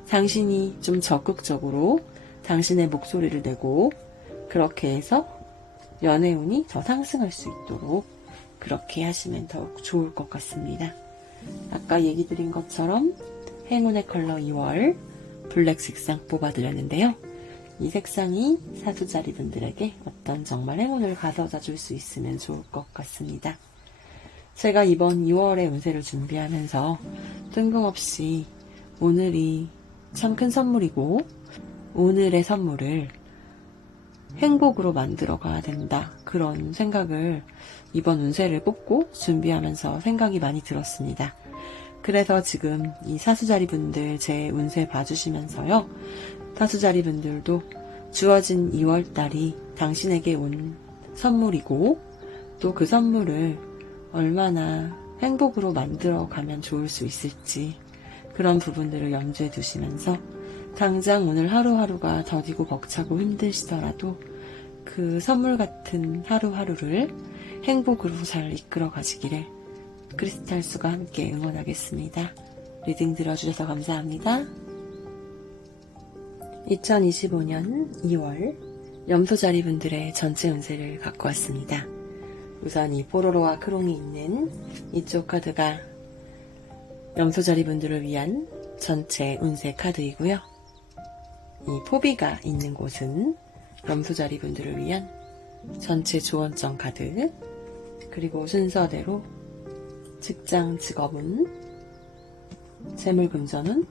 당신이 좀 적극적으로 당신의 목소리를 내고 그렇게 해서 연애운이 더 상승할 수 있도록 그렇게 하시면 더욱 좋을 것 같습니다. 아까 얘기 드린 것처럼 행운의 컬러 2월 블랙 색상 뽑아드렸는데요. 이 색상이 사수자리 분들에게 어떤 정말 행운을 가져다 줄 수 있으면 좋을 것 같습니다. 제가 이번 2월의 운세를 준비하면서 뜬금없이 오늘이 참 큰 선물이고 오늘의 선물을 행복으로 만들어 가야 된다. 그런 생각을 이번 운세를 뽑고 준비하면서 생각이 많이 들었습니다. 그래서 지금 이 사수자리 분들 제 운세 봐주시면서요. 사수자리 분들도 주어진 2월달이 당신에게 온 선물이고 또 그 선물을 얼마나 행복으로 만들어 가면 좋을 수 있을지 그런 부분들을 염두에 두시면서 당장 오늘 하루하루가 더디고 벅차고 힘드시더라도 그 선물 같은 하루하루를 행복으로 잘 이끌어 가시기를 크리스탈수가 함께 응원하겠습니다. 리딩 들어주셔서 감사합니다. 2025년 2월 염소자리 분들의 전체 운세를 갖고 왔습니다. 우선 이 뽀로로와 크롱이 있는 이쪽 카드가 염소자리 분들을 위한 전체 운세 카드이고요. 이 포비가 있는 곳은 염소자리 분들을 위한 전체 조언점 카드, 그리고 순서대로 직장 직업운, 재물금전운,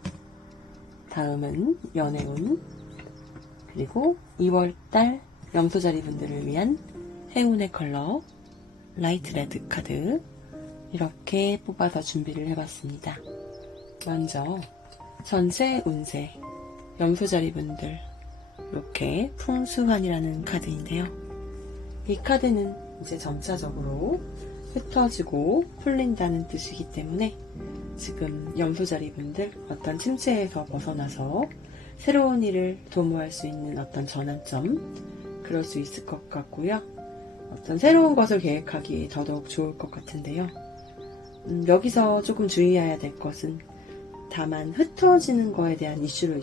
다음은 연애운, 그리고 2월달 염소자리 분들을 위한 행운의 컬러 라이트 레드 카드 이렇게 뽑아서 준비를 해봤습니다. 먼저 전체 운세 염소자리 분들 이렇게 풍수환이라는 카드인데요. 이 카드는 이제 점차적으로 흩어지고 풀린다는 뜻이기 때문에 지금 염소자리 분들 어떤 침체에서 벗어나서 새로운 일을 도모할 수 있는 어떤 전환점, 그럴 수 있을 것 같고요. 어떤 새로운 것을 계획하기에 더더욱 좋을 것 같은데요. 여기서 조금 주의해야 될 것은 다만 흩어지는 거에 대한 이슈를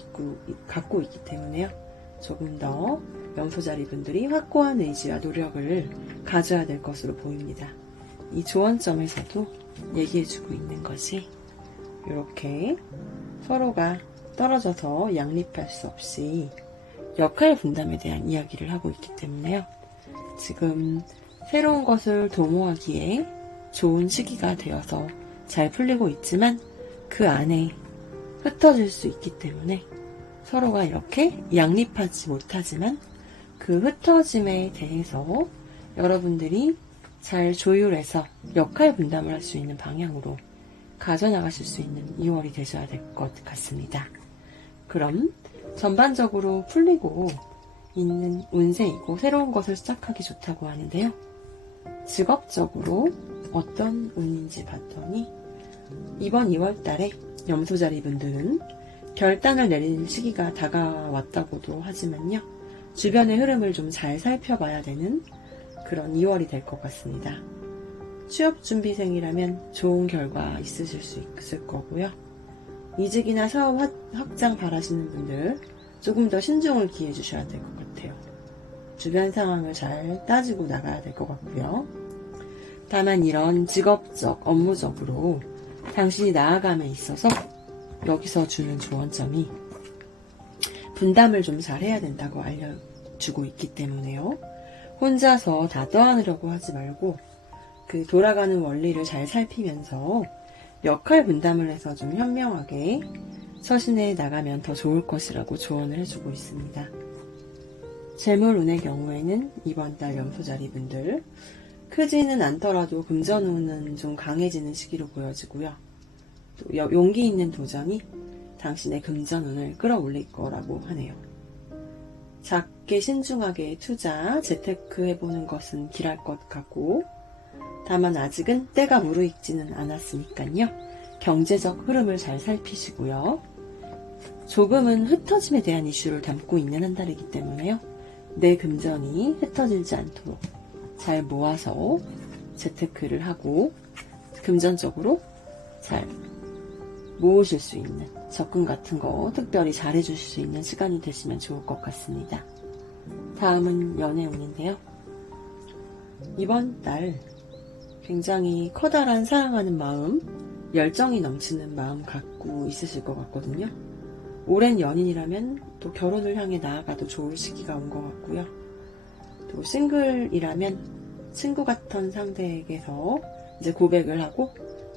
갖고 있기 때문에요. 조금 더 염소자리 분들이 확고한 의지와 노력을 가져야 될 것으로 보입니다. 이 조언점에서도 얘기해주고 있는 것이 이렇게 서로가 떨어져서 양립할 수 없이 역할 분담에 대한 이야기를 하고 있기 때문에요. 지금 새로운 것을 도모하기에 좋은 시기가 되어서 잘 풀리고 있지만 그 안에 흩어질 수 있기 때문에 서로가 이렇게 양립하지 못하지만 그 흩어짐에 대해서 여러분들이 잘 조율해서 역할 분담을 할 수 있는 방향으로 가져나가실 수 있는 2월이 되셔야 될 것 같습니다. 그럼 전반적으로 풀리고 있는 운세이고 새로운 것을 시작하기 좋다고 하는데요. 직업적으로 어떤 운인지 봤더니 이번 2월 달에 염소자리 분들은 결단을 내릴 시기가 다가왔다고도 하지만요. 주변의 흐름을 좀 잘 살펴봐야 되는 그런 2월이 될 것 같습니다. 취업준비생이라면 좋은 결과 있으실 수 있을 거고요. 이직이나 사업 확장 바라시는 분들 조금 더 신중을 기해 주셔야 될 것 같아요. 주변 상황을 잘 따지고 나가야 될 것 같고요. 다만 이런 직업적, 업무적으로 당신이 나아감에 있어서 여기서 주는 조언점이 분담을 좀 잘해야 된다고 알려주고 있기 때문에요. 혼자서 다 떠안으려고 하지 말고 그 돌아가는 원리를 잘 살피면서 역할 분담을 해서 좀 현명하게 처신해 나가면 더 좋을 것이라고 조언을 해주고 있습니다. 재물운의 경우에는 이번 달 염소자리 분들 크지는 않더라도 금전운은 좀 강해지는 시기로 보여지고요. 또 용기 있는 도전이 당신의 금전운을 끌어올릴 거라고 하네요. 작게 신중하게 투자, 재테크 해보는 것은 길할 것 같고 다만 아직은 때가 무르익지는 않았으니까요. 경제적 흐름을 잘 살피시고요. 조금은 흩어짐에 대한 이슈를 담고 있는 한 달이기 때문에요. 내 금전이 흩어지지 않도록 잘 모아서 재테크를 하고 금전적으로 잘 모으실 수 있는 적금 같은 거 특별히 잘 해주실 수 있는 시간이 되시면 좋을 것 같습니다. 다음은 연애운인데요. 이번 달 굉장히 커다란 사랑하는 마음, 열정이 넘치는 마음 갖고 있으실 것 같거든요. 오랜 연인이라면 또 결혼을 향해 나아가도 좋을 시기가 온 것 같고요. 또 싱글이라면 친구 같던 상대에게서 이제 고백을 하고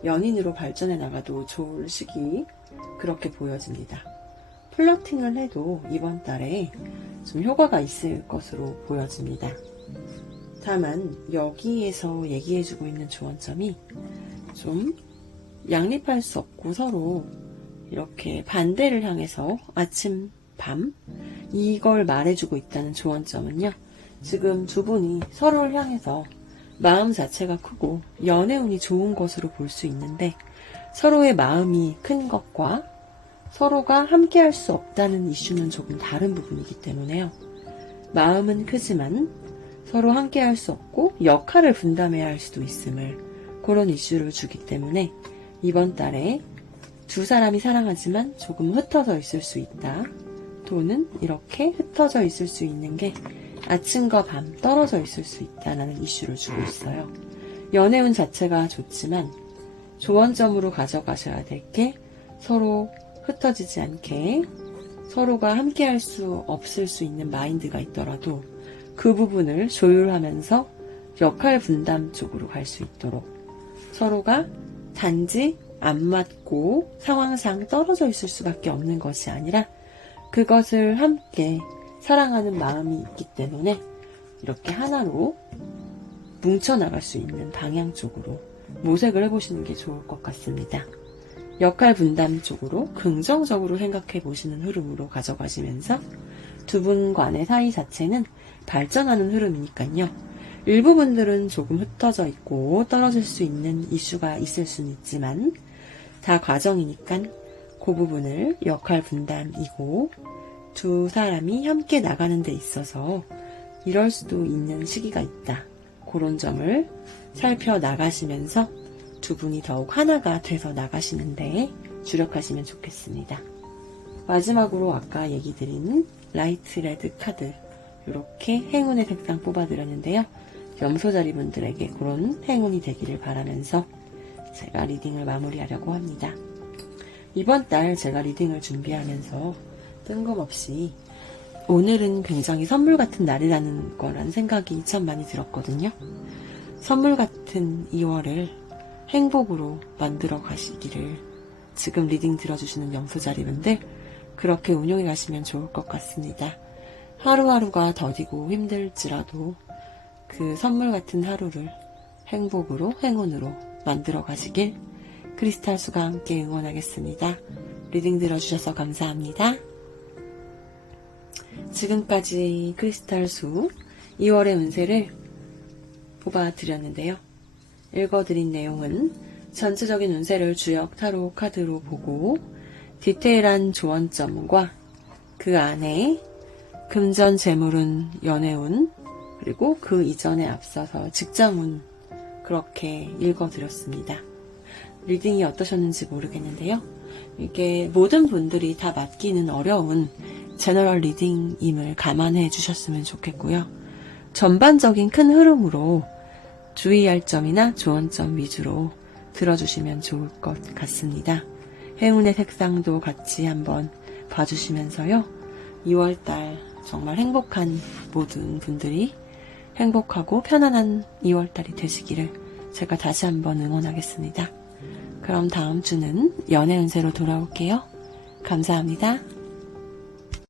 연인으로 발전해 나가도 좋을 시기 그렇게 보여집니다. 플러팅을 해도 이번 달에 좀 효과가 있을 것으로 보여집니다. 다만 여기에서 얘기해주고 있는 조언점이 좀 양립할 수 없고 서로 이렇게 반대를 향해서 아침, 밤 이걸 말해주고 있다는 조언점은요. 지금 두 분이 서로를 향해서 마음 자체가 크고 연애운이 좋은 것으로 볼 수 있는데 서로의 마음이 큰 것과 서로가 함께 할 수 없다는 이슈는 조금 다른 부분이기 때문에요. 마음은 크지만 서로 함께 할 수 없고 역할을 분담해야 할 수도 있음을 그런 이슈를 주기 때문에 이번 달에 두 사람이 사랑하지만 조금 흩어져 있을 수 있다. 또는 이렇게 흩어져 있을 수 있는 게 아침과 밤 떨어져 있을 수 있다는 이슈를 주고 있어요. 연애운 자체가 좋지만 조언점으로 가져가셔야 될 게 서로 흩어지지 않게 서로가 함께 할 수 없을 수 있는 마인드가 있더라도 그 부분을 조율하면서 역할 분담 쪽으로 갈 수 있도록 서로가 단지 안 맞고 상황상 떨어져 있을 수밖에 없는 것이 아니라 그것을 함께 사랑하는 마음이 있기 때문에 이렇게 하나로 뭉쳐나갈 수 있는 방향 쪽으로 모색을 해보시는 게 좋을 것 같습니다. 역할 분담 쪽으로 긍정적으로 생각해 보시는 흐름으로 가져가시면서 두 분 간의 사이 자체는 발전하는 흐름이니까요. 일부 분들은 조금 흩어져 있고 떨어질 수 있는 이슈가 있을 수는 있지만 다 과정이니까 그 부분을 역할 분담이고 두 사람이 함께 나가는 데 있어서 이럴 수도 있는 시기가 있다. 그런 점을 살펴나가시면서 두 분이 더욱 하나가 돼서 나가시는데 주력하시면 좋겠습니다. 마지막으로 아까 얘기 드린 라이트 레드 카드 이렇게 행운의 색상 뽑아드렸는데요. 염소자리 분들에게 그런 행운이 되기를 바라면서 제가 리딩을 마무리하려고 합니다. 이번 달 제가 리딩을 준비하면서 뜬금없이 오늘은 굉장히 선물 같은 날이라는 거란 생각이 참 많이 들었거든요. 선물 같은 2월을 행복으로 만들어 가시기를 지금 리딩 들어주시는 염소자리분들 그렇게 운용해 가시면 좋을 것 같습니다. 하루하루가 더디고 힘들지라도 그 선물 같은 하루를 행복으로 행운으로 만들어 가시길 크리스탈수가 함께 응원하겠습니다. 리딩 들어주셔서 감사합니다. 지금까지 크리스탈수 2월의 운세를 뽑아드렸는데요. 읽어드린 내용은 전체적인 운세를 주역 타로 카드로 보고 디테일한 조언점과 그 안에 금전, 재물운, 연애운, 그리고 그 이전에 앞서서 직장운 그렇게 읽어드렸습니다. 리딩이 어떠셨는지 모르겠는데요. 이게 모든 분들이 다 맞기는 어려운 제너럴 리딩임을 감안해 주셨으면 좋겠고요. 전반적인 큰 흐름으로 주의할 점이나 조언점 위주로 들어주시면 좋을 것 같습니다. 행운의 색상도 같이 한번 봐주시면서요. 2월달 정말 행복한 모든 분들이 행복하고 편안한 2월달이 되시기를 제가 다시 한번 응원하겠습니다. 그럼 다음 주는 연애 운세로 돌아올게요. 감사합니다.